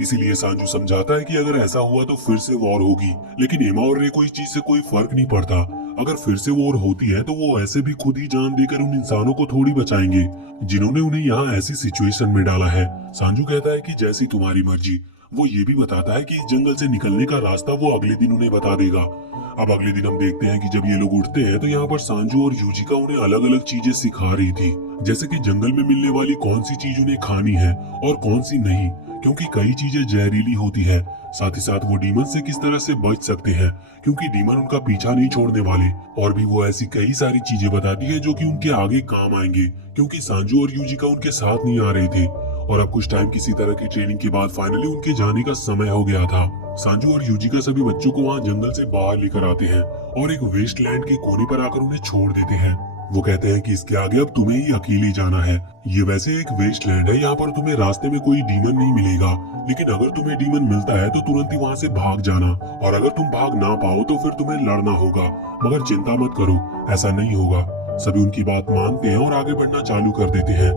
इसीलिए सांजू समझाता है कि अगर ऐसा हुआ तो फिर से वॉर होगी, लेकिन एमा और रे को इस चीज से कोई फर्क नहीं पड़ता। अगर फिर से वॉर होती है तो वो ऐसे भी खुद ही जान देकर उन इंसानों को थोड़ी बचाएंगे जिन्होंने उन्हें यहाँ ऐसी सिचुएशन में डाला है। सांजू कहता है कि जैसी तुम्हारी मर्जी। वो ये भी बताता है कि इस जंगल से निकलने का रास्ता वो अगले दिन उन्हें बता देगा। अब अगले दिन हम देखते हैं कि जब ये लोग उठते हैं तो यहाँ पर सांजू और यूजिका उन्हें अलग अलग चीजें सिखा रही थी, जैसे कि जंगल में मिलने वाली कौन सी चीज उन्हें खानी है और कौन सी नहीं, क्योंकि कई चीजें जहरीली होती है। साथ ही साथ वो डीमन से किस तरह से बच सकते हैं, क्योंकि डीमन उनका पीछा नहीं छोड़ने वाले। और भी वो ऐसी कई सारी चीजें बताती है जो कि उनके आगे काम आएंगे, क्योंकि सांजू और यूजिका उनके साथ नहीं आ रहे थे। और अब कुछ टाइम किसी तरह की ट्रेनिंग के बाद फाइनली उनके जाने का समय हो गया था। सांजू और यूजिका सभी बच्चों को वहाँ जंगल से बाहर लेकर आते हैं और एक वेस्टलैंड के कोने पर आकर उन्हें छोड़ देते हैं। वो कहते हैं कि इसके आगे अब तुम्हें ही अकेले जाना है। ये वैसे एक वेस्टलैंड है, यहाँ पर तुम्हें रास्ते में कोई डीमन नहीं मिलेगा, लेकिन अगर तुम्हें डीमन मिलता है तो तुरंत ही वहाँ से भाग जाना, और अगर तुम भाग ना पाओ तो फिर तुम्हें लड़ना होगा। मगर चिंता मत करो, ऐसा नहीं होगा। सभी उनकी बात मानते हैं और आगे बढ़ना चालू कर देते हैं।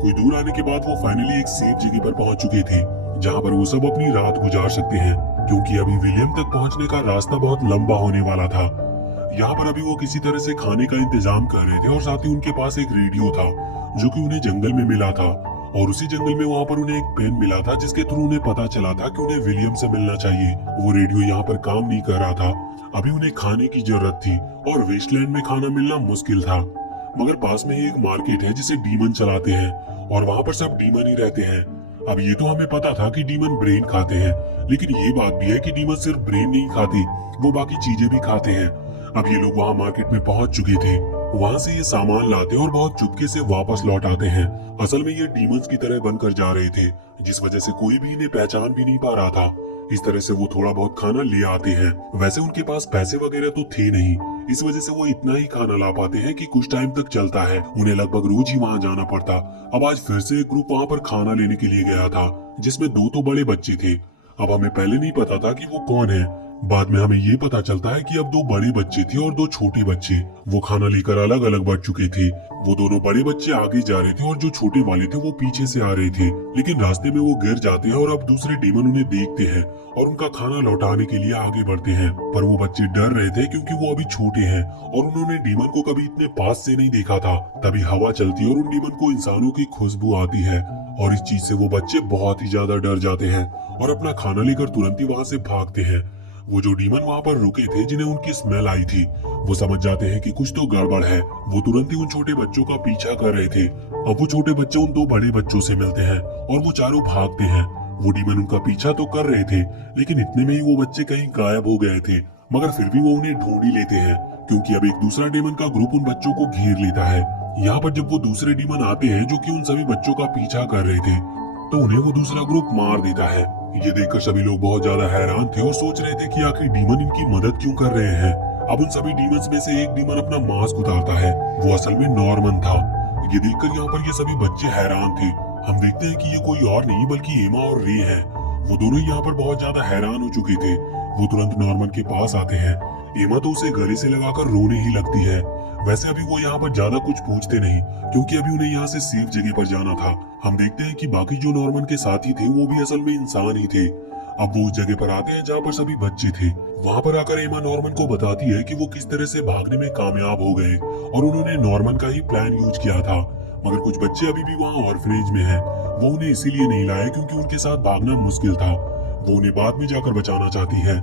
कुछ दूर आने के बाद वो फाइनली एक सेफ जगह पर पहुंच चुके थे, जहाँ पर वो सब अपनी रात गुजार सकते हैं, क्योंकि अभी विलियम तक पहुंचने का रास्ता बहुत लंबा होने वाला था। यहाँ पर अभी वो किसी तरह से खाने का इंतजाम कर रहे थे और साथ ही उनके पास एक रेडियो था। जो कि उन्हें जंगल में मिला था। और उसी जंगल में वहाँ पर उन्हें एक पेन मिला था जिसके थ्रू उन्हें पता चला था कि उन्हें विलियम से मिलना चाहिए। वो रेडियो यहाँ पर काम नहीं कर रहा था। अभी उन्हें खाने की जरूरत थी और वेस्टलैंड में खाना मिलना मुश्किल था। मगर पास में ही एक मार्केट है जिसे डीमन चलाते हैं और वहाँ पर सब डीमन ही रहते हैं। अब ये तो हमें पता था कि डीमन ब्रेन खाते हैं, लेकिन ये बात भी है कि डीमन सिर्फ ब्रेन नहीं खाते, वो बाकी चीजें भी खाते हैं। अब ये लोग वहाँ मार्केट में पहुंच चुके थे। वहाँ से ये सामान लाते और बहुत चुपके से वापस लौट आते हैं। असल में ये डीमंस की तरह बनकर जा रहे थे, जिस वजह से कोई भी इन्हें पहचान भी नहीं पा रहा था। इस तरह से वो थोड़ा बहुत खाना ले आते हैं। वैसे उनके पास पैसे वगैरह तो थे नहीं, इस वजह से वो इतना ही खाना ला पाते हैं कि कुछ टाइम तक चलता है। उन्हें लगभग रोज ही वहाँ जाना पड़ता। अब आज फिर से एक ग्रुप वहाँ पर खाना लेने के लिए गया था, जिसमें 2 तो बड़े बच्चे थे। अब हमें पहले नहीं पता था कि वो कौन है। बाद में हमें ये पता चलता है कि अब 2 बड़े बच्चे थे और 2 छोटे बच्चे। वो खाना लेकर अलग अलग बढ़ चुके थे। वो दोनों बड़े बच्चे आगे जा रहे थे और जो छोटे वाले थे वो पीछे से आ रहे थे, लेकिन रास्ते में वो गिर जाते हैं और अब दूसरे डीमन उन्हें देखते हैं और उनका खाना लौटाने के लिए आगे बढ़ते हैं। पर वो बच्चे डर रहे थे क्योंकि वो अभी छोटे हैं और उन्होंने डीमन को कभी इतने पास से नहीं देखा था। तभी हवा चलती है और उन डीमन को इंसानों की खुशबू आती है और इस चीज से वो बच्चे बहुत ही ज्यादा डर जाते हैं और अपना खाना लेकर तुरंत ही वहाँ से भागते हैं। वो जो डीमन वहाँ पर रुके थे जिन्हें उनकी स्मेल आई थी, वो समझ जाते हैं कि कुछ तो गड़बड़ है। वो तुरंत ही उन छोटे बच्चों का पीछा कर रहे थे। अब वो छोटे बच्चे उन 2 बड़े बच्चों से मिलते हैं और वो चारों भागते हैं। वो डीमन उनका पीछा तो कर रहे थे, लेकिन इतने में ही वो बच्चे कहीं गायब हो गए थे। मगर फिर भी वो उन्हें ढूंढ ही लेते हैं क्योंकि अब एक दूसरा डीमन का ग्रुप उन बच्चों को घेर लेता है। यहाँ पर जब वो दूसरे डीमन आते हैं जो कि उन सभी बच्चों का पीछा कर रहे थे, तो उन्हें वो दूसरा ग्रुप मार देता है। ये देखकर सभी लोग बहुत ज्यादा हैरान थे और सोच रहे थे कि आखिर डीमन इनकी मदद क्यों कर रहे हैं। अब उन सभी डीमंस में से एक डीमन अपना मास्क उतारता है। वो असल में नॉर्मन था। ये देखकर यहाँ पर ये सभी बच्चे हैरान थे। हम देखते हैं कि ये कोई और नहीं बल्कि एमा और रे है। वो दोनों यहाँ पर बहुत ज्यादा हैरान हो चुके थे। वो तुरंत नॉर्मन के पास आते हैं। एमा तो उसे गले से लगाकर रोने ही लगती है। वैसे अभी वो यहाँ पर ज्यादा कुछ पूछते नहीं क्योंकि अभी उन्हें यहाँ से सेफ जगह पर जाना था। हम देखते हैं कि बाकी जो नॉर्मन के साथी थे वो भी असल में इंसान ही थे। अब वो उस जगह पर आते हैं जहाँ पर सभी बच्चे थे। वहाँ पर आकर एमा नॉर्मन को बताती है कि वो किस तरह से भागने में कामयाब हो गए और उन्होंने नॉर्मन का ही प्लान यूज किया था। मगर कुछ बच्चे अभी भी वहाँ ऑर्फनेज में हैं। वो उन्हें इसीलिए नहीं लाए क्योंकि उनके साथ भागना मुश्किल था। वो उन्हें बाद में जाकर बचाना चाहती है।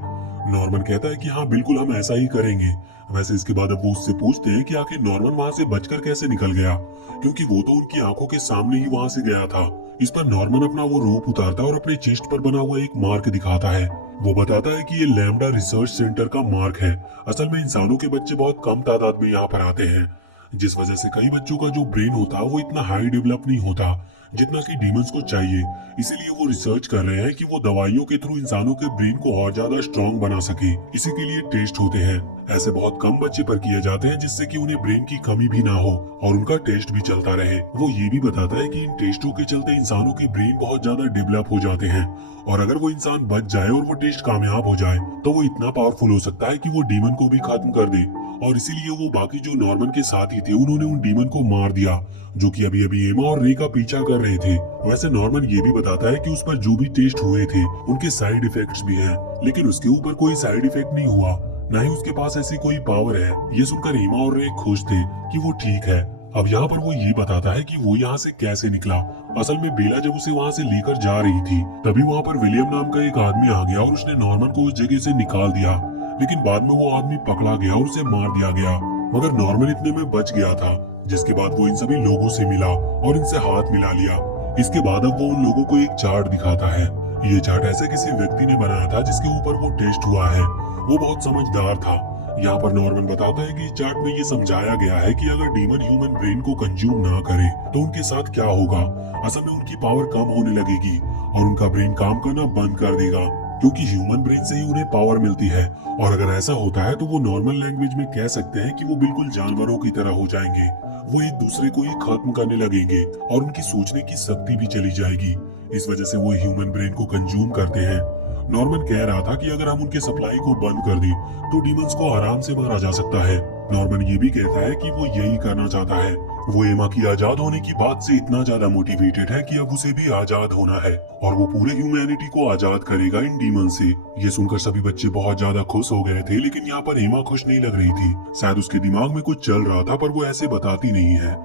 नॉर्मन कहता है कि हाँ बिल्कुल हम ऐसा ही करेंगे। वैसे इसके बाद अब वो उससे पूछते हैं कि आखिर नॉर्मन वहाँ से बचकर कैसे निकल गया, क्योंकि वो तो उनकी आंखों के सामने ही वहाँ से गया था। इस पर नॉर्मन अपना वो रोप उतारता है और अपने चेस्ट पर बना हुआ एक मार्क दिखाता है। वो बताता है कि ये लैम्बडा रिसर्च सेंटर का मार्क है। असल में इंसानों के बच्चे बहुत कम तादाद में यहाँ पर आते हैं, जिस वजह से कई बच्चों का जो ब्रेन होता है वो इतना हाई डेवलप नहीं होता जितना कि डीमंस को चाहिए। इसीलिए वो रिसर्च कर रहे हैं कि वो दवाइयों के थ्रू इंसानों के ब्रेन को और ज्यादा स्ट्रॉन्ग बना सके। इसी के लिए टेस्ट होते हैं। ऐसे बहुत कम बच्चे पर किए जाते हैं जिससे कि उन्हें ब्रेन की कमी भी ना हो और उनका टेस्ट भी चलता रहे। वो ये भी बताता है कि इन टेस्टों के चलते इंसानों के ब्रेन बहुत ज्यादा डेवलप हो जाते हैं और अगर वो इंसान बच जाए और वो टेस्ट कामयाब हो जाए तो वो इतना पावरफुल हो सकता है कि वो डीमन को भी खत्म कर दे। और इसीलिए वो बाकी जो नॉर्मन के साथी थे उन्होंने उन डीमन को मार दिया जो कि अभी अभी एमा और रे का पीछा कर रहे थे। वैसे नॉर्मन ये भी बताता है कि उस पर जो भी टेस्ट हुए थे उनके साइड इफेक्ट्स भी हैं, लेकिन उसके ऊपर कोई साइड इफेक्ट नहीं हुआ, ना ही उसके पास ऐसी कोई पावर है। ये सुनकर एमा और रे खुश थे कि वो ठीक है। अब यहाँ पर वो ये बताता है कि वो यहाँ से कैसे निकला। असल में बेला जब उसे वहाँ से लेकर जा रही थी तभी वहाँ पर विलियम नाम का एक आदमी आ गया और उसने नॉर्मन को उस जगह से निकाल दिया, लेकिन बाद में वो आदमी पकड़ा गया और उसे मार दिया गया। मगर नॉर्मन इतने में बच गया था, जिसके बाद वो इन सभी लोगों से मिला और इनसे हाथ मिला लिया। इसके बाद अब वो उन लोगों को एक चार्ट दिखाता है। ये चार्ट ऐसे किसी व्यक्ति ने बनाया था जिसके ऊपर वो टेस्ट हुआ है। वो बहुत समझदार था। यहाँ पर नॉर्मन बताता है कि चार्ट में ये समझाया गया है कि अगर डीमन ह्यूमन ब्रेन को कंज्यूम ना करे तो उनके साथ क्या होगा। असल में उनकी पावर कम होने लगेगी और उनका ब्रेन काम करना बंद कर देगा, क्योंकि ह्यूमन ब्रेन से ही उन्हें पावर मिलती है। और अगर ऐसा होता है तो वो नॉर्मल लैंग्वेज में कह सकते हैं कि वो बिल्कुल जानवरों की तरह हो जाएंगे। वो एक दूसरे को ही खत्म करने लगेंगे और उनकी सोचने की शक्ति भी चली जाएगी। इस वजह से वो ह्यूमन ब्रेन को कंज्यूम करते हैं। नॉर्मन कह रहा था कि अगर हम उनके सप्लाई को बंद कर दें तो डीमंस को आराम से मारा जा सकता है। नॉर्मन ये भी कहता है कि वो यही करना चाहता है। वो एमा की आजाद होने की बात से इतना ज्यादा मोटिवेटेड है कि अब उसे भी आजाद होना है और वो पूरे ह्यूमैनिटी को आजाद करेगा इन डीमन से। ये सुनकर सभी बच्चे बहुत ज्यादा खुश हो गए थे, लेकिन यहाँ पर एमा खुश नहीं लग रही थी। शायद उसके दिमाग में कुछ चल रहा था पर वो ऐसे बताती नहीं है।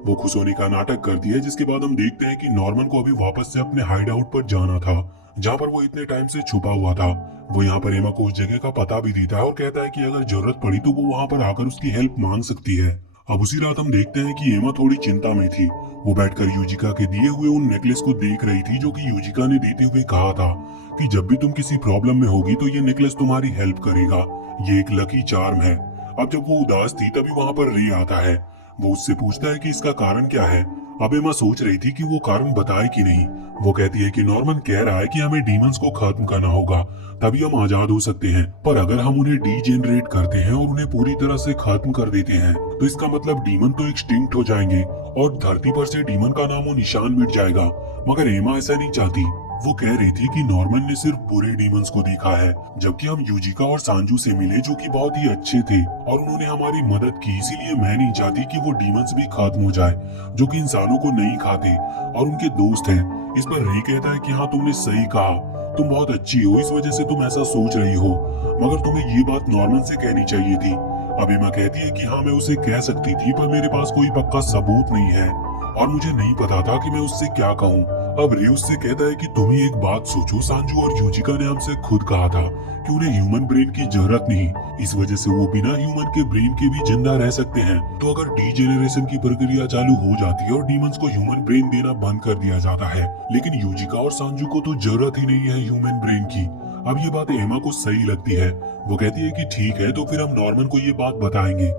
वो खुश होने का नाटक करती है, जिसके बाद हम देखते हैं कि नॉर्मन को अभी वापस से अपने हाइड आउट पर जाना था, जहाँ पर वो इतने टाइम से छुपा हुआ था। वो यहाँ पर एमा को उस जगह का पता भी देता है और कहता है कि अगर जरूरत पड़ी तो वो वहाँ पर आकर उसकी हेल्प मांग सकती है। अब उसी रात हम देखते हैं कि एमा थोड़ी चिंता में थी। वो बैठकर यूजिका के दिए हुए उन नेकलेस को देख रही थी, जो कि यूजिका ने देते हुए कहा था कि जब भी तुम किसी प्रॉब्लम में होगी तो ये नेकलेस तुम्हारी हेल्प करेगा। ये एक लकी चार्म है। अब जब वो उदास थी तभी वहाँ पर रे आता है। वो उससे पूछता है कि इसका कारण क्या है। अब एमा सोच रही थी कि वो कारण बताए कि नहीं। वो कहती है कि नॉर्मन कह रहा है कि हमें डीमंस को खत्म करना होगा, तभी हम आजाद हो सकते हैं। पर अगर हम उन्हें डीजेनरेट करते हैं और उन्हें पूरी तरह से खत्म कर देते हैं तो इसका मतलब डीमन तो एक्सटिंक्ट हो जाएंगे और धरती पर से डीमन का नामो निशान मिट जाएगा। मगर एमा ऐसा नहीं चाहती। वो कह रही थी कि नॉर्मन ने सिर्फ बुरे डीमंस को देखा है, जबकि हम यूजिका और सांजू से मिले जो कि बहुत ही अच्छे थे और उन्होंने हमारी मदद की। इसीलिए मैं नहीं चाहती कि वो डीमंस भी खत्म हो जाए, जो कि इंसानों को नहीं खाते और उनके दोस्त हैं। इस पर रे कहता है कि हाँ, तुमने सही कहा, तुम बहुत अच्छी हो, इस वजह से तुम ऐसा सोच रही हो, मगर तुम्हें ये बात नॉर्मन से कहनी चाहिए थी। अब एमा कहती है कि हाँ, मैं उसे कह सकती थी, पर मेरे पास कोई पक्का सबूत नहीं है और मुझे नहीं पता था कि मैं उससे क्या कहूँ। अब रे उससे कहता है कि तुम ही एक बात सोचो, सांजू और यूजिका ने हमसे खुद कहा था कि उन्हें ह्यूमन ब्रेन की जरूरत नहीं, इस वजह से वो बिना ह्यूमन के ब्रेन के भी जिंदा रह सकते हैं। तो अगर डीजेनरेशन की प्रक्रिया चालू हो जाती है और डीमंस को ह्यूमन ब्रेन देना बंद कर दिया जाता है, लेकिन यूजिका और सांजू को तो जरूरत ही नहीं है ह्यूमन ब्रेन की। अब ये बात एमा को सही लगती है। वो कहती है कि ठीक है, तो फिर हम नॉर्मन को ये बात बताएंगे।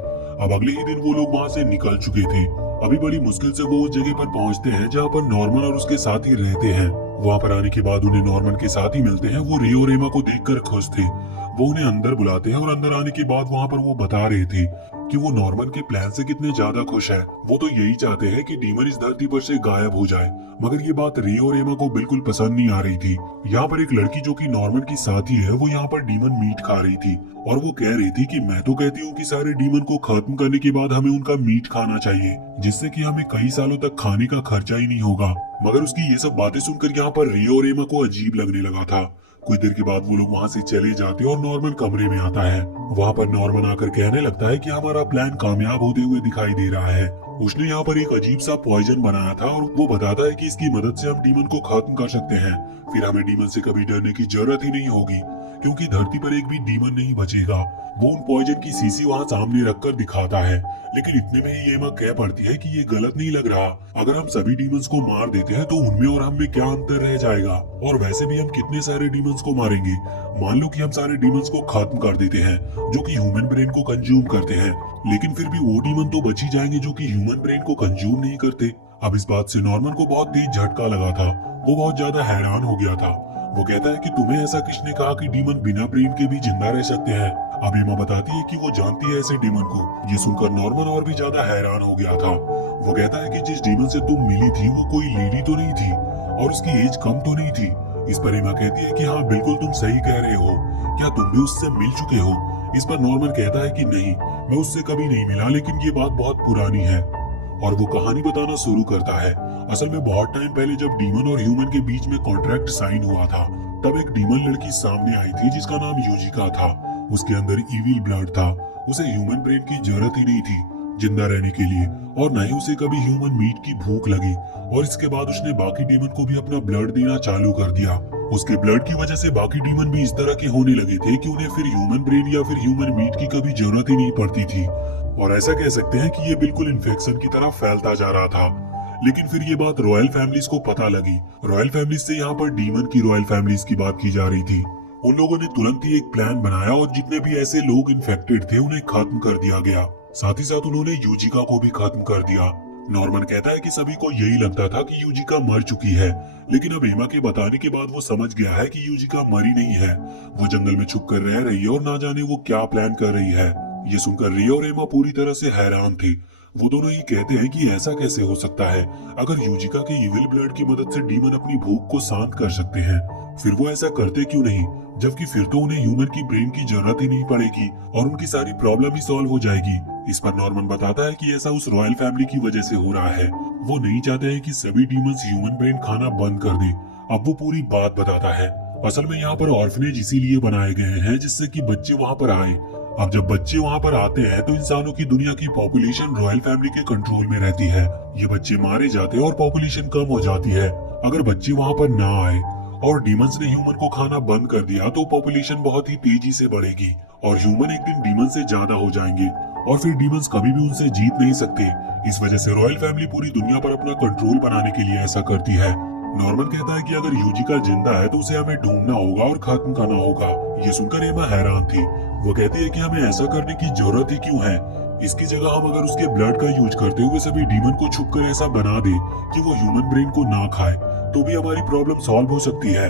अब अगले ही दिन वो लोग वहाँ से निकल चुके थे। अभी बड़ी मुश्किल से वो उस जगह पर पहुंचते हैं जहाँ पर नॉर्मन और उसके साथी रहते हैं। वहाँ पर आने के बाद उन्हें नॉर्मन के साथी मिलते हैं। वो रे और एमा को देखकर खुश थे। वो उन्हें अंदर बुलाते हैं और अंदर आने के बाद वहाँ पर वो बता रहे थे कि वो नॉर्मन के प्लान से कितने ज्यादा खुश है। वो तो यही चाहते हैं कि डीमन इस धरती पर से गायब हो जाए, मगर ये बात रे और एमा को बिल्कुल पसंद नहीं आ रही थी। यहाँ पर एक लड़की जो कि नॉर्मन की साथी है, वो यहाँ पर डीमन मीट खा रही थी और वो कह रही थी कि मैं तो कहती हूँ कि सारे डीमन को खत्म करने के बाद हमें उनका मीट खाना चाहिए, जिससे कि हमें कई सालों तक खाने का खर्चा ही नहीं होगा। मगर उसकी ये सब बातें सुनकर यहाँ पर रे और एमा को अजीब लगने लगा था। कुछ देर के बाद वो लोग वहाँ से चले जाते और नॉर्मन कमरे में आता है। वहाँ पर नॉर्मन आकर कहने लगता है कि हमारा प्लान कामयाब होते हुए दिखाई दे रहा है। उसने यहाँ पर एक अजीब सा पॉइजन बनाया था और वो बताता है कि इसकी मदद से हम डीमन को खत्म कर सकते हैं। फिर हमें डीमन से कभी डरने की जरूरत ही नहीं होगी, क्योंकि धरती पर एक भी डीमन नहीं बचेगा। वो उन पॉइजन की शीशी वहाँ सामने रखकर दिखाता है, लेकिन इतने में ही एमा कह पड़ती है कि ये गलत नहीं लग रहा। अगर हम सभी डीमंस को मार देते हैं तो उनमें और हम में क्या अंतर रह जाएगा, और वैसे भी हम कितने सारे डीमंस को मारेंगे। मान लो कि हम सारे डीमंस को खत्म कर देते हैं जो कि ह्यूमन ब्रेन को कंज्यूम करते हैं, लेकिन फिर भी वो डीमन तो बच ही जाएंगे जो कि ह्यूमन ब्रेन को कंज्यूम नहीं करते। अब इस बात से नॉर्मन को बहुत तेज झटका लगा था। वो बहुत ज्यादा हैरान हो गया था। वो कहता है कि तुम्हें ऐसा किसने कहा कि डीमन बिना ब्रेन के भी जिंदा रह सकते हैं। अब एमा बताती है कि वो जानती है ऐसे डीमन को। ये सुनकर नॉर्मन और भी ज्यादा हैरान हो गया था। वो कहता है कि जिस डीमन से तुम मिली थी वो कोई लेडी तो नहीं थी और उसकी एज कम तो नहीं थी। इस पर एमा कहती है कि हाँ, बिल्कुल तुम सही कह रहे हो, क्या तुम भी उससे मिल चुके हो। इस पर नॉर्मन कहता है कि नहीं, मैं उससे कभी नहीं मिला, लेकिन ये बात बहुत पुरानी है। और वो कहानी बताना शुरू करता है। असल में बहुत टाइम पहले जब डीमन और ह्यूमन के बीच में कॉन्ट्रैक्ट साइन हुआ था, तब एक डीमन लड़की सामने आई थी जिसका नाम यूजिका था। उसके अंदर इविल ब्लड था। उसे ह्यूमन ब्रेन की जरूरत ही नहीं थी जिंदा रहने के लिए, और न ही उसे कभी ह्यूमन मीट की भूख लगी। और इसके बाद उसने बाकी डीमन को भी अपना ब्लड देना चालू कर दिया। उसके ब्लड की वजह से बाकी डीमन भी इस तरह के होने लगे थे कि उन्हें फिर ह्यूमन ब्रेन या फिर ह्यूमन मीट की कभी जरूरत ही नहीं पड़ती थी। और ऐसा कह सकते हैं कि ये बिल्कुल इन्फेक्शन की तरह फैलता जा रहा था। लेकिन फिर ये बात रॉयल फैमिलीज को पता लगी। रॉयल फैमिलीज से यहाँ पर डीमन की रॉयल फैमिलीज की बात की जा रही थी। उन लोगों ने तुरंत ही एक प्लान बनाया और जितने भी ऐसे लोग इन्फेक्टेड थे उन्हें खत्म कर दिया गया। साथ ही साथ उन्होंने यूजिका को भी खत्म कर दिया। नॉर्मन कहता है कि सभी को यही लगता था कि यूजिका मर चुकी है, लेकिन अब एमा के बताने के बाद वो समझ गया है कि यूजिका मरी नहीं है। वो जंगल में छुप कर रह रही है और ना जाने वो क्या प्लान कर रही है। ये सुनकर रिया और एमा पूरी तरह से हैरान थी। वो दोनों ही कहते हैं कि ऐसा कैसे हो सकता है। अगर यूजिका के इविल ब्लड की मदद से डीमन अपनी भूख को शांत कर सकते हैं, फिर वो ऐसा करते क्यों नहीं, जबकि फिर तो उन्हें ह्यूमन की ब्रेन की जरूरत ही नहीं पड़ेगी और उनकी सारी प्रॉब्लम ही सॉल्व हो जाएगी। इस पर नॉर्मन बताता है कि ऐसा उस रॉयल फैमिली की वजह से हो रहा है। वो नहीं चाहते हैं कि सभी डीमंस ह्यूमन ब्रेन खाना बंद कर दे। अब वो पूरी बात बताता है। असल में यहाँ पर ऑर्फनेज इसीलिए बनाए गए हैं जिससे कि बच्चे वहाँ पर आए। अब जब बच्चे वहाँ पर आते हैं तो इंसानों की दुनिया की पॉपुलेशन रॉयल फैमिली के कंट्रोल में रहती है। ये बच्चे मारे जाते हैं और पॉपुलेशन कम हो जाती है। अगर बच्चे वहाँ पर ना आए और डीमंस ने ह्यूमन को खाना बंद कर दिया तो पॉपुलेशन बहुत ही तेजी से बढ़ेगी और ह्यूमन एक दिन डीमन से ज्यादा हो जाएंगे और फिर डीमंस कभी भी उनसे जीत नहीं सकते। इस वजह से रॉयल फैमिली पूरी दुनिया पर अपना कंट्रोल बनाने के लिए ऐसा करती है। नॉर्मन कहता है कि अगर यूजिका जिंदा है तो उसे हमें ढूंढना होगा और खत्म करना होगा। ये सुनकर एमा हैरान थी। वो कहती है कि हमें ऐसा करने की जरूरत ही क्यों है। इसकी जगह हम अगर उसके ब्लड का यूज करते हुए सभी डीमन को छुपकर ऐसा बना दे कि वो ह्यूमन ब्रेन को ना खाए तो भी हमारी प्रॉब्लम सॉल्व हो सकती है।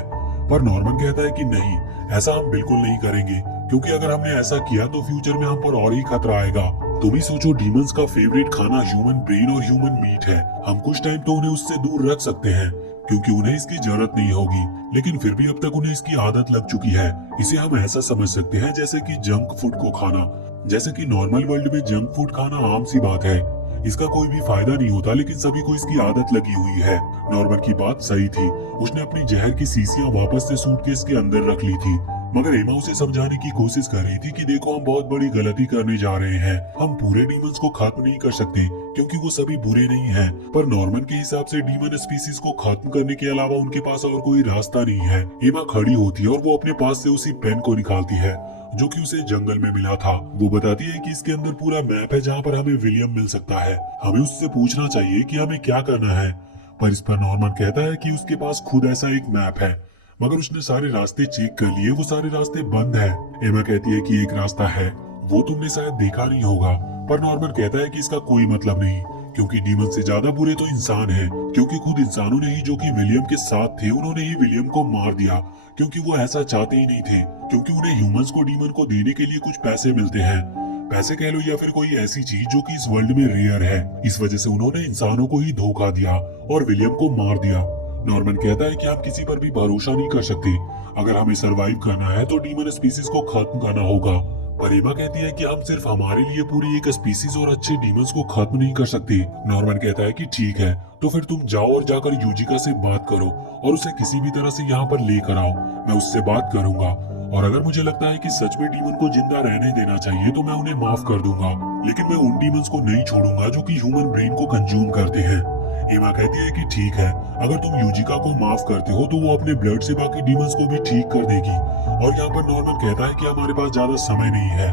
पर नॉर्मन कहता है कि नहीं, ऐसा हम बिल्कुल नहीं करेंगे, क्योंकि अगर हमने ऐसा किया तो फ्यूचर में हम पर और ही खतरा आएगा। तुम ही सोचो, डीमंस का फेवरेट खाना ह्यूमन ब्रेन और ह्यूमन मीट है। हम कुछ टाइम तो उन्हें उससे दूर रख सकते हैं क्योंकि उन्हें इसकी जरूरत नहीं होगी, लेकिन फिर भी अब तक उन्हें इसकी आदत लग चुकी है। इसे हम ऐसा समझ सकते हैं जैसे कि जंक फूड को खाना। जैसे कि नॉर्मल वर्ल्ड में जंक फूड खाना आम सी बात है, इसका कोई भी फायदा नहीं होता, लेकिन सभी को इसकी आदत लगी हुई है। नॉर्मन की बात सही थी। उसने अपनी जहर की शीशियां वापस से सूटकेस के अंदर रख ली थी, मगर एमा उसे समझाने की कोशिश कर रही थी कि देखो, हम बहुत बड़ी गलती करने जा रहे हैं। हम पूरे डीमंस को खत्म नहीं कर सकते क्योंकि वो सभी बुरे नहीं हैं। पर नॉर्मन के हिसाब से डीमन स्पीसीज को खत्म करने के अलावा उनके पास और कोई रास्ता नहीं है। एमा खड़ी होती है और वो अपने पास से उसी पेन को निकालती है जो कि उसे जंगल में मिला था। वो बताती है कि इसके अंदर पूरा मैप है जहाँ पर हमें विलियम मिल सकता है। हमें उससे पूछना चाहिए कि हमें क्या करना है। पर इस पर नॉर्मन कहता है कि उसके पास खुद ऐसा एक मैप है, मगर उसने सारे रास्ते चेक कर लिए, वो सारे रास्ते बंद है। एमा कहती है कि एक रास्ता है, वो तुमने शायद देखा नहीं होगा। पर नॉर्मन कहता है कि इसका कोई मतलब नहीं, क्योंकि डीमन से ज्यादा बुरे तो इंसान हैं, क्योंकि खुद इंसानों ने ही, जो कि विलियम के साथ थे, उन्होंने ही विलियम को मार दिया क्योंकि वो ऐसा चाहते ही नहीं थे, क्योंकि उन्हें ह्यूमंस को डीमन को देने के लिए कुछ पैसे मिलते हैं। पैसे कह लो या फिर कोई ऐसी चीज जो कि इस वर्ल्ड में रेयर है। इस वजह से उन्होंने इंसानों को ही धोखा दिया और विलियम को मार दिया। नॉर्मन कहता है कि हम किसी पर भी भरोसा नहीं कर सकते। अगर हमें सरवाइव करना है तो डीमन स्पीसीज को खत्म करना होगा। पर एमा कहती है कि हम सिर्फ हमारे लिए पूरी एक स्पीसीज और अच्छे डीमंस को खत्म नहीं कर सकते। नॉर्मन कहता है कि ठीक है, तो फिर तुम जाओ और जाकर यूजिका से बात करो और उसे किसी भी तरह से यहाँ पर लेकर आओ। मैं उससे बात करूंगा और अगर मुझे लगता है कि सच में डीमन को जिंदा रहने देना चाहिए तो मैं उन्हें माफ कर दूंगा, लेकिन मैं उन डीमंस को नहीं छोड़ूंगा जो कि ह्यूमन ब्रेन को कंज्यूम करते हैं। एमा कहती है कि ठीक है, अगर तुम यूजिका को माफ करते हो तो वो अपने ब्लड से बाकी डीमंस को भी ठीक कर देगी। और यहाँ पर नॉर्मन कहता है कि हमारे पास ज्यादा समय नहीं है,